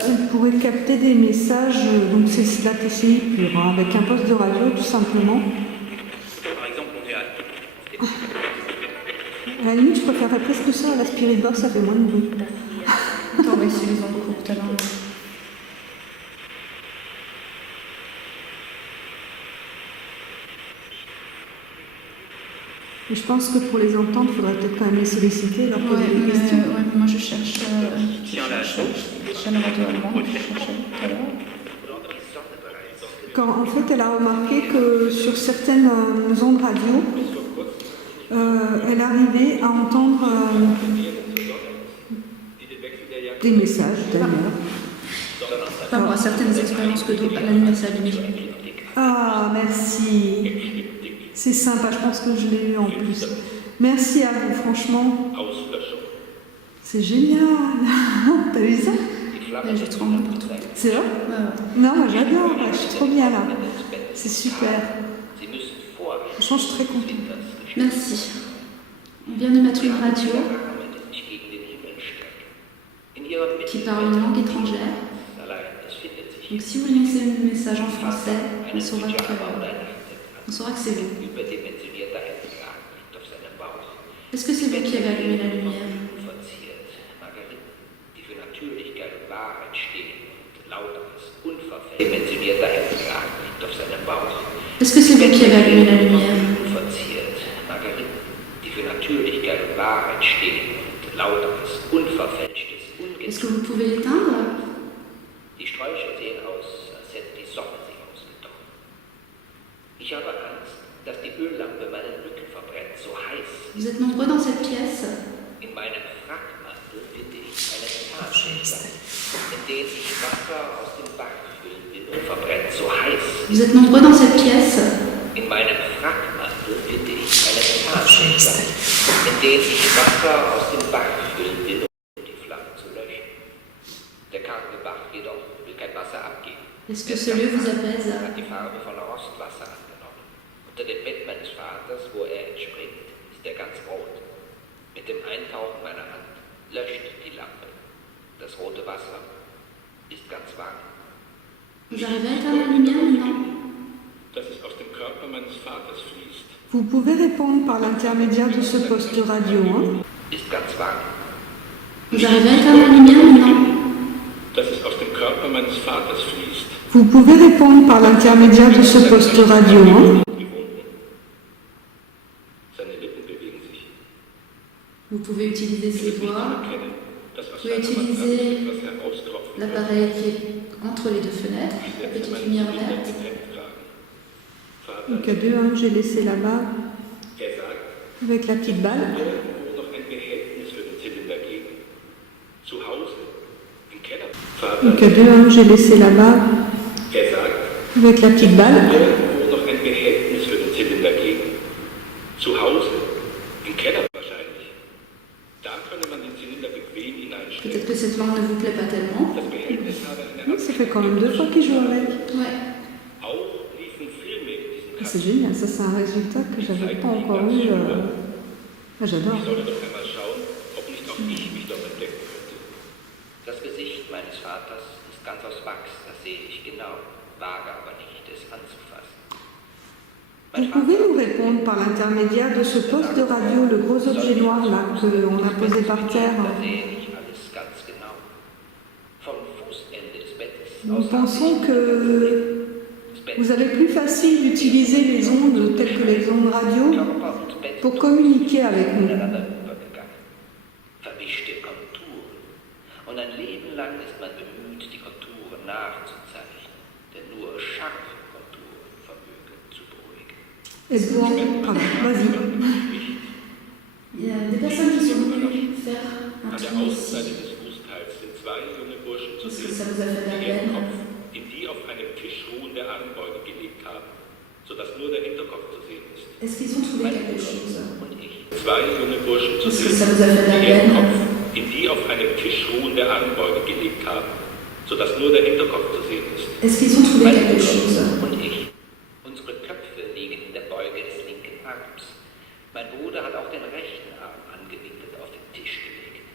elle pourrait capter des messages. Donc c'est de la TCI pure, hein, avec un poste de radio tout simplement. Par exemple, Montréal. À la limite, je préférerais presque ça à la Spirit Box, ça fait moins de bruit. Attends, on va essayer les ondes courtes alors. Et je pense que pour les entendre, il faudrait peut-être quand même les solliciter, leur poser des questions. Moi je cherche. Chaîne radio allemande, je cherchais tout à l'heure. En fait, elle a remarqué que sur certaines ondes radio, elle arrivait à entendre des messages d'ailleurs. Par rapport à certaines expériences que d'autres, à la lumière s'est allumée. Ah, merci. C'est sympa, je pense que je l'ai eu en plus. Merci à vous, franchement. C'est génial. T'as vu ça? Là, j'ai trop envie partout. C'est vrai? Ouais. Non, moi j'adore, je suis trop bien là. C'est super. Franchement, je suis très contente. Merci. On vient de mettre une radio qui parle une langue étrangère. Donc si vous laissez un message en français, on saura que c'est vous. Est-ce que c'est vous qui avez allumé la lumière? Est-ce que c'est vous qui avez allumé la lumière? Est-ce que vous pouvez l'éteindre? Die Sträucher sehen aus, als hätte die Sonne sie ausgedocht. Ich habe Angst, dass die Öllampe meinen Rücken verbrennt, so heiß. Vous êtes nombreux dans cette pièce. In meinem Frackmantel finde ich einen Zahnschächer, in den ich Wasser aus dem Bach füllen will und verbrennt, so heiß. Vous êtes nombreux dans cette pièce. In meinem Frackmantel finde ich einen Zahnschächer, in den ich Wasser aus dem Bach füllen will, um die Flamme zu löschen. Der karge Bach jedoch will kein Wasser abgeben. Est-ce que ce lieu vous apaise? Hat die Farbe von Rostwasser angenommen. Unter dem Bett meines Vaters, wo er entspringt, ist er ganz rot. Mit dem Eintauchen meiner Hand löscht die Lampe. Das rote Wasser ist ganz warm. Vous arrivez à éteindre la lumière maintenant? Dass es aus dem Körper meines Vaters fließt. Vous pouvez répondre par l'intermédiaire de ce poste de radio. Hein. Ist ganz warm. Vous arrivez à éteindre la lumière maintenant? Dass es aus dem Körper meines Vaters fließt. Vous pouvez répondre par l'intermédiaire de ce poste de radio. Hein. Seine Lippen bewegen sich. Vous pouvez utiliser ces voix. Erkennen, dass aus Vous pouvez seinem Wasser utiliser etwas heraustropfen wird. l'appareil qui est entre les deux fenêtres, la petite lumière verte. Donc à 2, j'ai laissé là-bas Er sagt, avec la petite balle. irgendwo noch ein Behältnis für den Zylinder geben. Zu Hause, im Keller. Donc à 2, j'ai laissé là-bas Er sagt, avec la petite balle. irgendwo noch ein Behältnis für den Zylinder geben. Zu Hause, im Keller wahrscheinlich. Da könne man den Zylinder bequem hineinstellen. Peut-être que cette langue ne vous plaît pas tellement. Das Behältnis habe eine Oui, ça fait quand même 2 fois qu'il joue avec. Ouais. Auch liefen Filme in diesem C'est Kasten. génial, ça c'est un résultat que j'avais pas encore eu. J'adore. Ich solle doch einmal schauen, ob nicht auch ich mich dort entdecken könnte. Das Gesicht meines Vaters ist ganz aus Wachs, das sehe ich genau, wage aber nicht, es anzufassen. Vous pouvez nous répondre par l'intermédiaire de ce poste de radio, le gros objet noir là qu'on a posé par terre. Da sehe ich alles ganz genau. Vom Fußende des Bettes Nous aus pensons que des Bettes, vous avez plus facile d'utiliser les ondes telles que les ondes radio Körper und Bett pour communiquer avec nous. miteinander übergegangen. Verwischte Konturen. Und ein Leben lang ist man bemüht, die Konturen nachzuzeichnen. Denn nur scharfe Konturen vermögen zu beruhigen. Êtes-vous en... Pardon, vas-y. An der Außenseite des Fußteils sind zwei junge Burschen zu sehen, die ihren Kopf in die auf einem Tisch ruhende Armbeuge gelegt haben, sodass nur der Hinterkopf zu sehen ist. Est-ce qu'ils ont trouvé quelque chose? Und ich. Zwei junge Burschen zu Parce que sehen, ça vous a fait de la die ihren peine. Kopf in die auf einem Tisch ruhende Armbeuge gelegt haben, sodass nur der Hinterkopf zu sehen ist. Est-ce qu'ils ont trouvé Mein quelque Bruder chose? und ich. Unsere Köpfe liegen in der Beuge des linken Arms. Mein Bruder hat auch den rechten Arm angewinkelt auf den Tisch gelegt.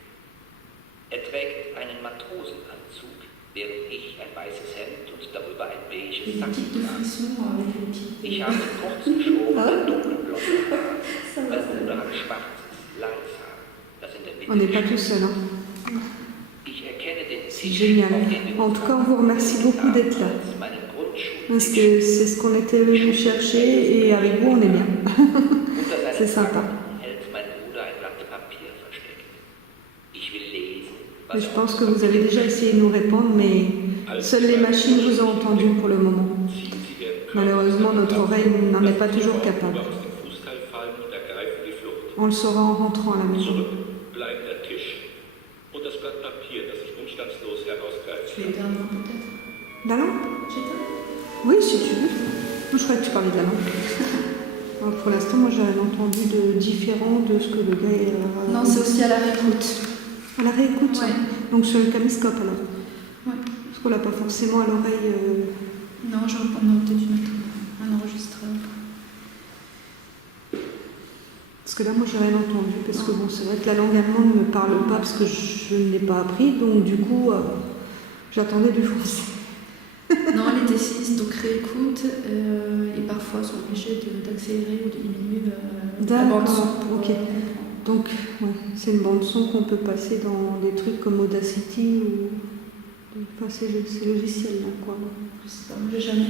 Er trägt einen Matrosenanzug, während ich ein weißes Hemd und darüber ein beiges Des petites de Sack trage. frisson avec les petites. Ich habe kurz geschoren und dunkelblonde Haare. Mein Bruder hat schwarzes, langes Haar, das in der Mitte On n'est pas tout seul. Hein. Ich erkenne den C'est Tisch, génial. auf den wir En uns tout cas, on vous remercie beaucoup d'être là. als meinen Grundschultisch Parce que c'est ce qu'on était venu chercher et avec vous, on est bien. unter seinen C'est sympa. Armen hält mein Bruder ein Blatt Papier versteckt. Ich will lesen, Mais was je pense que vous avez déjà essayé de nous répondre, mais seules les machines vous ont entendu pour le moment. ziehen sie ihren Körper Malheureusement, notre oreille n'en est pas toujours capable. aus dem Fußteil fallen und ergreifen die Flucht. On le saura en rentrant à la maison. Zurück bleibt der Tisch und das Blatt Papier, das ich umstandslos herausgreifen Tu les kann. gardes peut-être? La lampe? J'éteins? Oui, si tu veux. Moi, je croyais que tu parlais de la lampe. Alors, pour l'instant, moi, j'ai rien entendu de différent de ce que le gars a... Non, c'est aussi à la réécoute. À la réécoute, ça. Ouais. Donc sur le caméscope, alors. Ouais. Parce qu'on l'a pas forcément à l'oreille... Non, on aurait peut-être dû mettre un enregistreur. Parce que là, moi, j'ai rien entendu. Parce que bon, c'est vrai que la langue allemande ne me parle pas parce que je ne l'ai pas appris. Donc, du coup, j'attendais du français. Non, les T6 donc réécoute et parfois sont obligés d'accélérer ou de diminuer la D'accord, bande son. pour, ok. Donc, ouais, c'est une bande-son qu'on peut passer dans des trucs comme Audacity ou... Enfin, c'est logiciel, là, quoi. Je sais pas, moi j'ai jamais.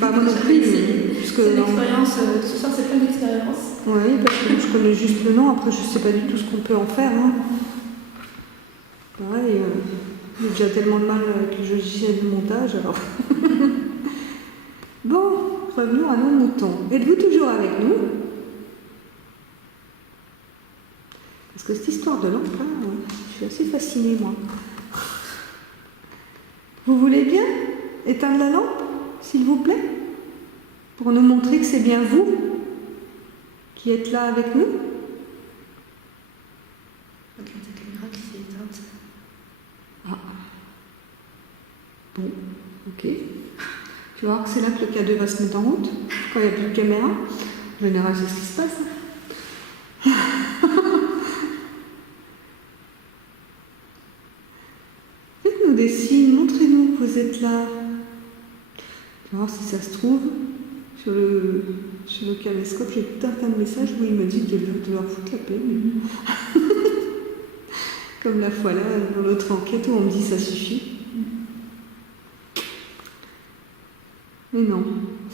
Bah, moi non plus, essayé. parce que... C'est une expérience, ce soir c'est plein d'expérience. Oui, parce que je connais juste le nom, après je sais pas du tout ce qu'on peut en faire. Hein. Pareil, j'ai déjà tellement de mal avec le logiciel de montage, alors... Bon, revenons à nos moutons. Êtes-vous toujours avec nous? Parce que cette histoire de lampe, là, je suis assez fascinée, moi. Vous voulez bien éteindre la lampe, s'il vous plaît? Pour nous montrer que c'est bien vous qui êtes là avec nous? Regarde ta caméra qui s'est éteinte. Ah. Bon, ok. Tu vas voir que c'est là que le K2 va se mettre en route, quand il n'y a plus de caméra. En général, c'est ce qui se passe. Faites-nous des signes, montrez-nous que vous êtes là. Tu vas voir si ça se trouve. Sur le caméscope, j'ai tout un tas de messages où il me dit de leur foutre la paix. Mais... Comme la fois là, dans l'autre enquête où on me dit ça suffit. Mais non,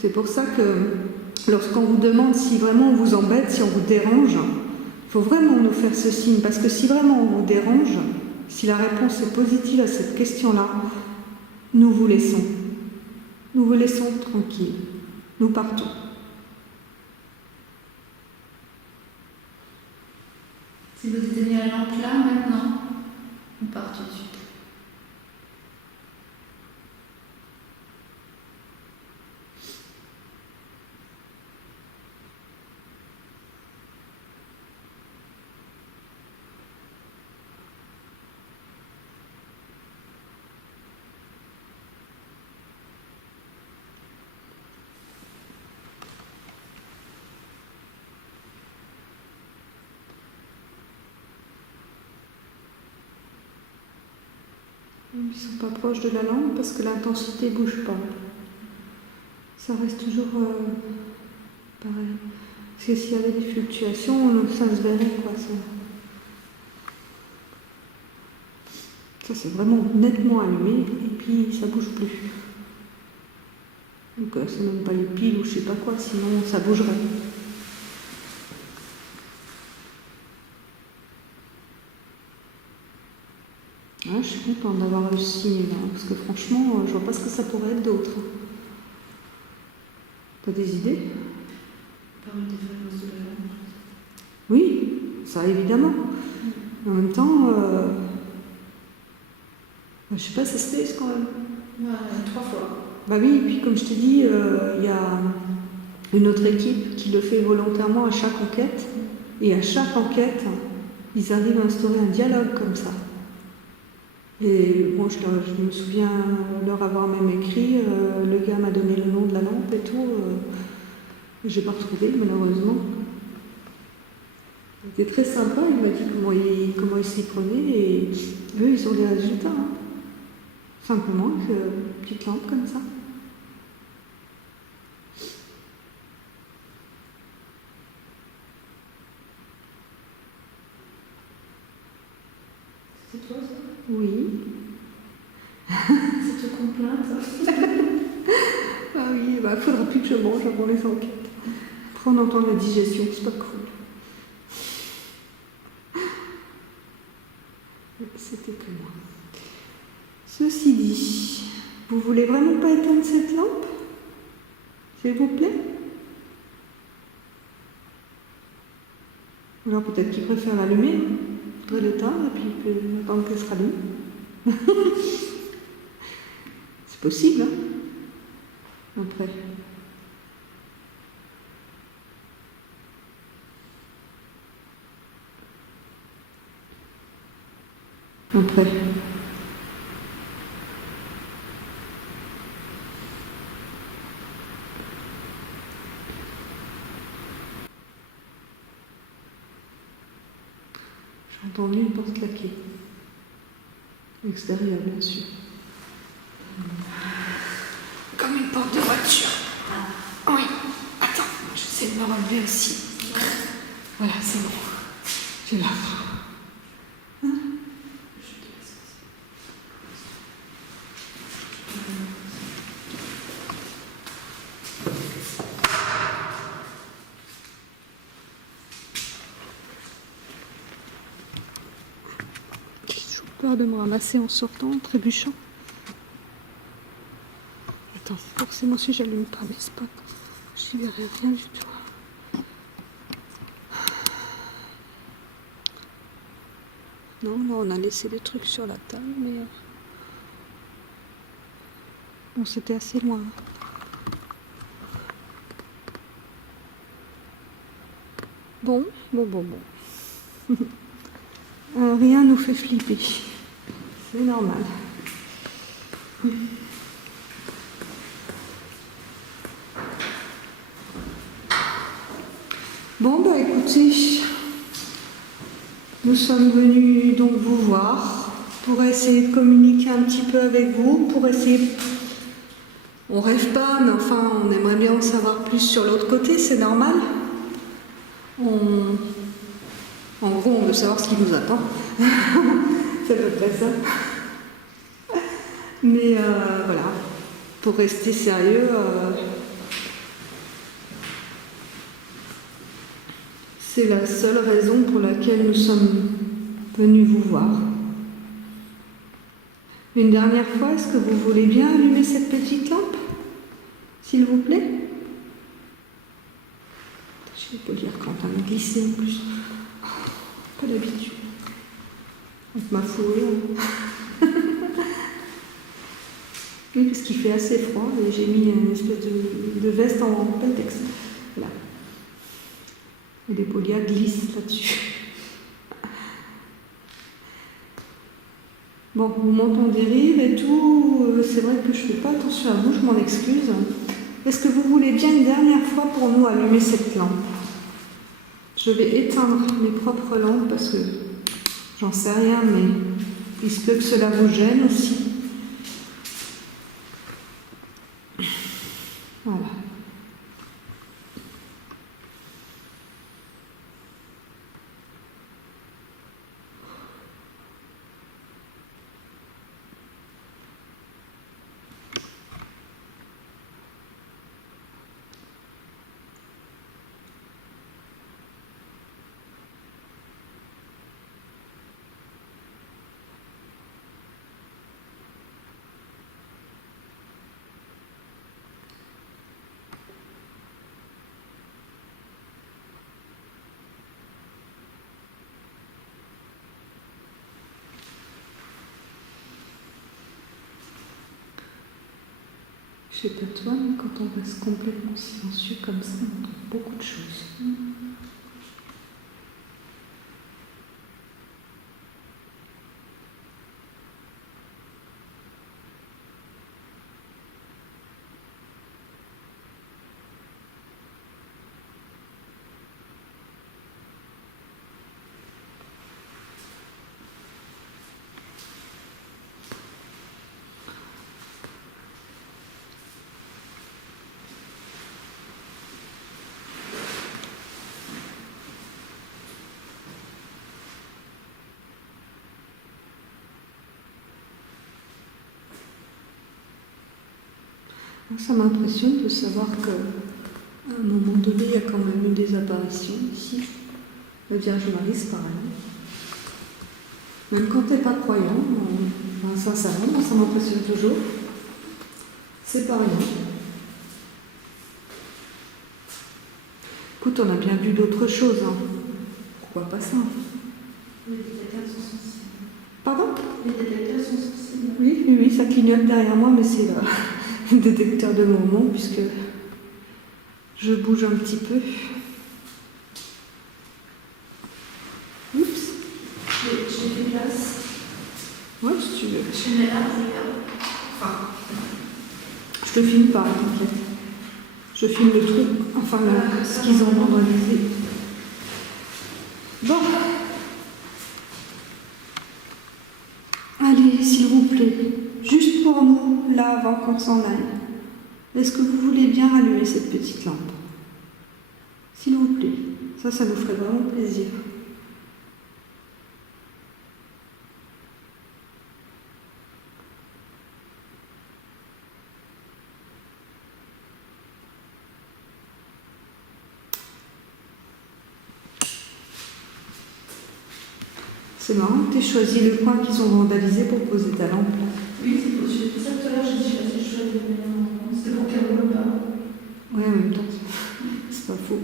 c'est pour ça que lorsqu'on vous demande si vraiment on vous embête, si on vous dérange, il faut vraiment nous faire ce signe. Parce que si vraiment on vous dérange, si la réponse est positive à cette question-là, nous vous laissons. Nous vous laissons tranquille. Nous partons. Si vous éteignez la lampe là maintenant, on part tout de suite. Ils ne sont pas proches de la lampe parce que l'intensité ne bouge pas. Ça reste toujours pareil. Parce que s'il y avait des fluctuations, ça se verrait, quoi. Ça c'est vraiment nettement allumé et puis ça bouge plus. Donc c'est même pas les piles ou je sais pas quoi, sinon ça bougerait. Ah, je suis contente d'avoir réussi là, parce que franchement, je vois pas ce que ça pourrait être d'autre. T'as des idées? Par une défaillance de la lampe. Oui, ça évidemment. En même temps, je sais pas, ça se laisse quand même. Ouais, 3 fois. Bah oui, et puis comme je t'ai dit, il y a une autre équipe qui le fait volontairement à chaque enquête. Et à chaque enquête, ils arrivent à instaurer un dialogue comme ça. Et bon, je me souviens leur avoir même écrit, le gars m'a donné le nom de la lampe et tout. J'ai pas retrouvé, malheureusement. Il était très sympa, il m'a dit comment il s'y prenait, et eux, ils ont des résultats. Hein. Simplement, une petite lampe comme ça. C'est toi, ça? Oui. C'est te complainte, ça? Ah oui, bah faudra plus que je mange avant les enquêtes. Après on entend la digestion, c'est pas cool. C'était que moi. Ceci dit, vous voulez vraiment pas éteindre cette lampe? S'il vous plaît? Alors peut-être qu'il préfère l'allumer, il faudrait l'éteindre et puis il peut attendre qu'elle se rallume. C'est possible, hein? Après. Après. J'ai entendu une porte claquer. Extérieure, bien sûr. Comme une porte de voiture. Oui. Attends, j'essaie de me relever aussi. Voilà, c'est bon. J'ai la faim. J'ai peur de me ramasser en sortant, en trébuchant. Attends, forcément si j'allume pas mes spots, je verrai rien du tout. Non, là on a laissé des trucs sur la table, mais bon, c'était assez loin. Bon. Rien nous fait flipper. C'est normal. Bon, bah écoutez, nous sommes venus donc vous voir pour essayer de communiquer un petit peu avec vous, pour essayer... On rêve pas, mais enfin, on aimerait bien en savoir plus sur l'autre côté, c'est normal. En gros, on veut savoir ce qui nous attend. C'est à peu près ça. Mais voilà, pour rester sérieux, c'est la seule raison pour laquelle nous sommes venus vous voir. Une dernière fois, est-ce que vous voulez bien allumer cette petite lampe, s'il vous plaît? Je vais pas dire quand on a glissé en plus. Pas d'habitude. Avec ma fourrure. Oui, parce qu'il fait assez froid et j'ai mis une espèce de veste en peltex. Voilà. Et les polias glissent là-dessus. Bon, vous m'entendez rire et tout. C'est vrai que je ne fais pas attention à vous, je m'en excuse. Est-ce que vous voulez bien une dernière fois pour nous allumer cette lampe? Je vais éteindre mes propres lampes parce que j'en sais rien, mais il se peut que cela vous gêne aussi. Voilà. Je sais pas toi, mais quand on reste complètement silencieux comme ça, on entend beaucoup de choses. Ça m'impressionne de savoir qu'à un moment donné, il y a quand même eu des apparitions ici. La Vierge Marie, c'est pareil. Même quand tu n'es pas croyant, sincèrement, moi, ça m'impressionne toujours. C'est pas rien. Écoute, on a bien vu d'autres choses. Hein. Pourquoi pas ça? Les détecteurs sont sensibles. Pardon? Les détecteurs sont sensibles. Oui, ça clignote derrière moi, mais c'est le détecteur de mouvement, puisque je bouge un petit peu. Oups. Je t'ai fait place. Ouais, si tu veux. Je mets là, regarde. Enfin, Je te filme pas, t'inquiète. Je filme le truc, enfin ce qu'ils ont organisé. Bon. Allez, s'il vous plaît, juste pour nous, là, avant qu'on s'en aille, est-ce que vous voulez bien rallumer cette petite lampe? S'il vous plaît. Ça nous ferait vraiment plaisir. C'est marrant que tu aies choisi le coin qu'ils ont vandalisé pour poser ta lampe. oui, c'est pour ça tout à l'heure, j'ai dit, vas-y, je choisis le meilleur endroit. C'était pour qu'elle roule pas. Ouais, en même temps, c'est pas faux.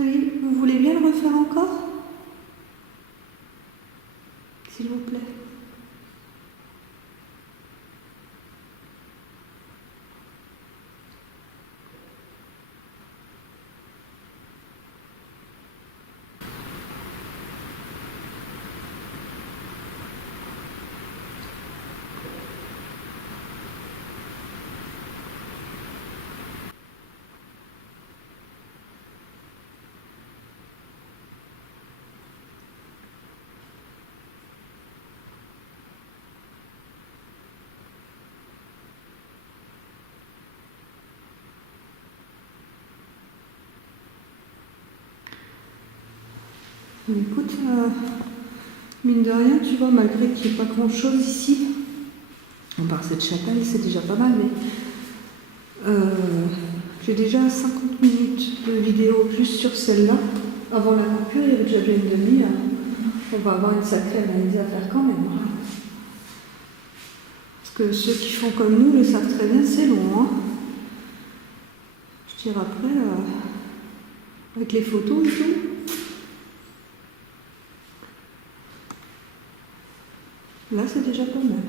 Allez, vous voulez bien le refaire encore? S'il vous plaît. Écoute, mine de rien, tu vois, malgré qu'il n'y ait pas grand-chose ici, à part cette chapelle, c'est déjà pas mal, mais j'ai déjà 50 minutes de vidéo juste sur celle-là. Avant la coupure, il y avait déjà bien une demi-heure. On va avoir une sacrée analyse à faire quand même. Parce que ceux qui font comme nous le savent très bien, c'est long. Hein. Je dirais après, avec les photos et tout. Là, c'est déjà pas mal.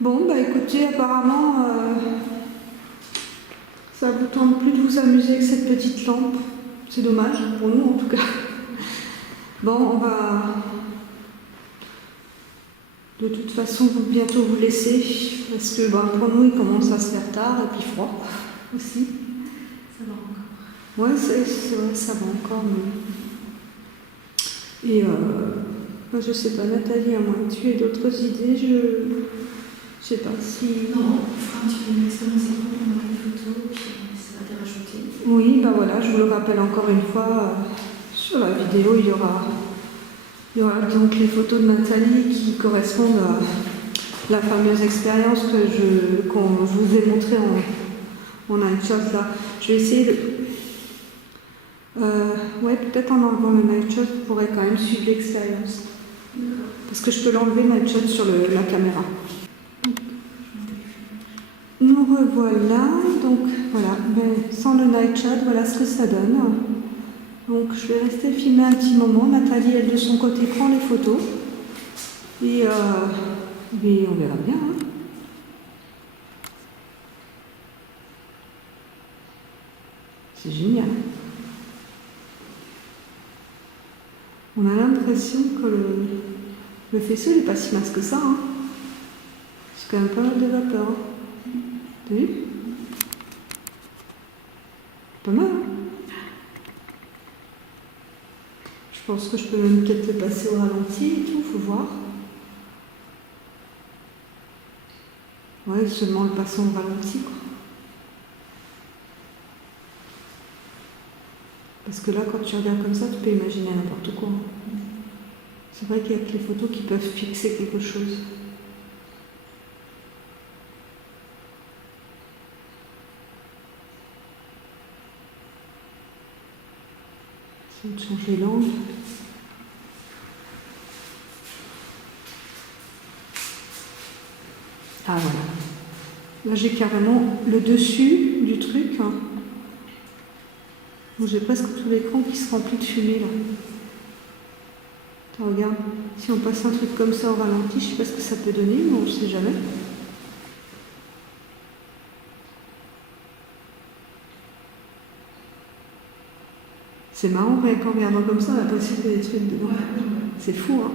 Bon, bah écoutez, apparemment, ça vous tente plus de vous amuser avec cette petite lampe. C'est dommage, pour nous en tout cas. Bon, on va de toute façon bientôt vous laisser, parce que pour nous, il commence à se faire tard et puis froid aussi. Ça va encore. Ouais, c'est vrai, ça va encore. Mais... Et je sais pas, Nathalie, à moins que tu aies d'autres idées, je sais pas si... Non, on fera un petit peu une expérience ensemble, on aura les photos, puis ça va te rajouter. Oui, bah voilà, je vous le rappelle encore une fois, sur la vidéo, il y aura donc les photos de Nathalie qui correspondent à la fameuse expérience que je vous ai montrée en night shot là. Je vais essayer de... ouais, peut-être en enlevant le night shot, vous pourrez quand même suivre l'expérience. Parce que je peux l'enlever night shot sur la caméra. Nous revoilà, donc voilà, sans le Nightshade, voilà ce que ça donne. Donc je vais rester filmer un petit moment. Nathalie, elle de son côté prend les photos. Et on verra bien. Hein. C'est génial. On a l'impression que le faisceau n'est pas si mince que ça. Hein. C'est quand même pas mal de vapeur. Hein. T'as vu? Pas mal, hein? Je pense que je peux même peut-être le passer au ralenti et tout, faut voir. Ouais, seulement le passant au ralenti, quoi. Parce que là, quand tu regardes comme ça, tu peux imaginer n'importe quoi. C'est vrai qu'il y a que les photos qui peuvent fixer quelque chose. Je vais changer l'angle. Ah voilà. Là j'ai carrément le dessus du truc. Hein. J'ai presque tout l'écran qui se remplit de fumée là. Attends, regarde. Si on passe un truc comme ça au ralenti, je sais pas ce que ça peut donner, mais on ne sait jamais. C'est marrant, qu'en regardant comme ça, on a l'impression qu'il y a des trucs dedans. C'est fou, hein.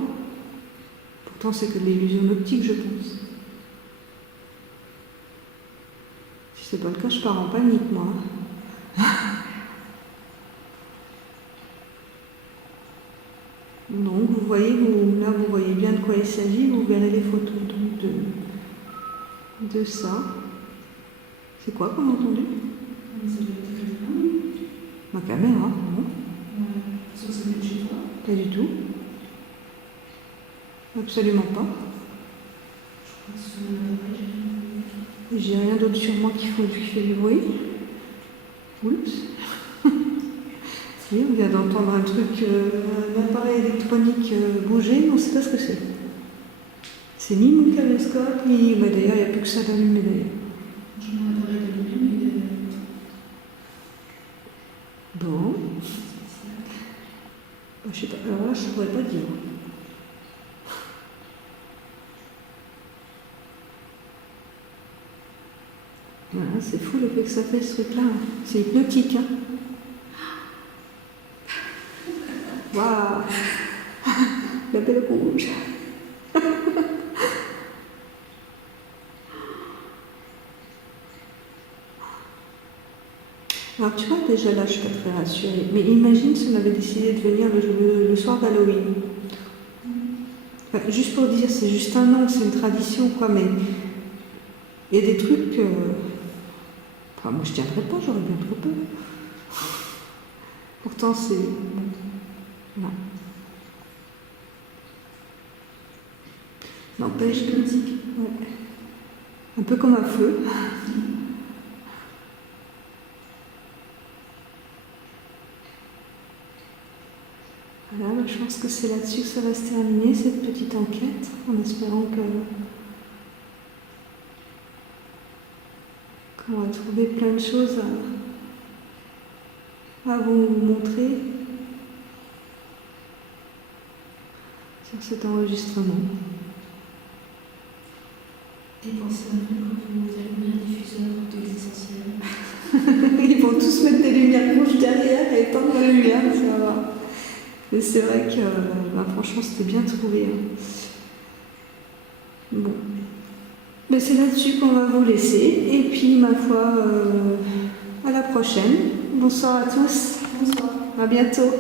Pourtant, c'est que de l'illusion optique, je pense. Si c'est pas le cas, je pars en panique, moi. Donc, vous voyez, là, vous voyez bien de quoi il s'agit. Vous verrez les photos de ça. C'est quoi qu'on a entendu? Ma caméra, non? Pas du tout. Absolument pas. J'ai rien d'autre sur moi qui fait du bruit. Oups. Oui, on vient d'entendre un truc, un appareil électronique bouger, mais on ne sait pas ce que c'est. C'est ni mon caméscope, ni... Bah, d'ailleurs, il n'y a plus que ça d'allumer d'ailleurs. Bon. Bah, je sais pas. Alors là, je ne pourrais pas dire. Voilà, c'est fou le fait que ça fait ce truc-là. C'est hypnotique, hein. Waouh. La belle rouge. Alors tu vois, déjà là, je suis pas très rassurée. Mais imagine si on avait décidé de venir le soir d'Halloween. Enfin, juste pour dire, c'est juste un an, c'est une tradition, quoi, mais il y a des trucs... Enfin, moi, je tiendrais pas, j'aurais bien trop peur. Pourtant, c'est... Bon. Non. N'empêche que... Ouais. Un peu comme un feu. Voilà, je pense que c'est là-dessus que ça va se terminer, cette petite enquête, en espérant qu'on va trouver plein de choses à vous montrer sur cet enregistrement. Et pensez un peu quand vous allumez un diffuseur d'huile essentielle. Ils vont tous mettre des lumières rouges derrière et éteindre la lumière, ça va. Mais c'est vrai que, franchement, c'était bien trouvé. Hein. Bon. Mais c'est là-dessus qu'on va vous laisser. Et puis, ma foi, à la prochaine. Bonsoir à tous. Bonsoir. À bientôt.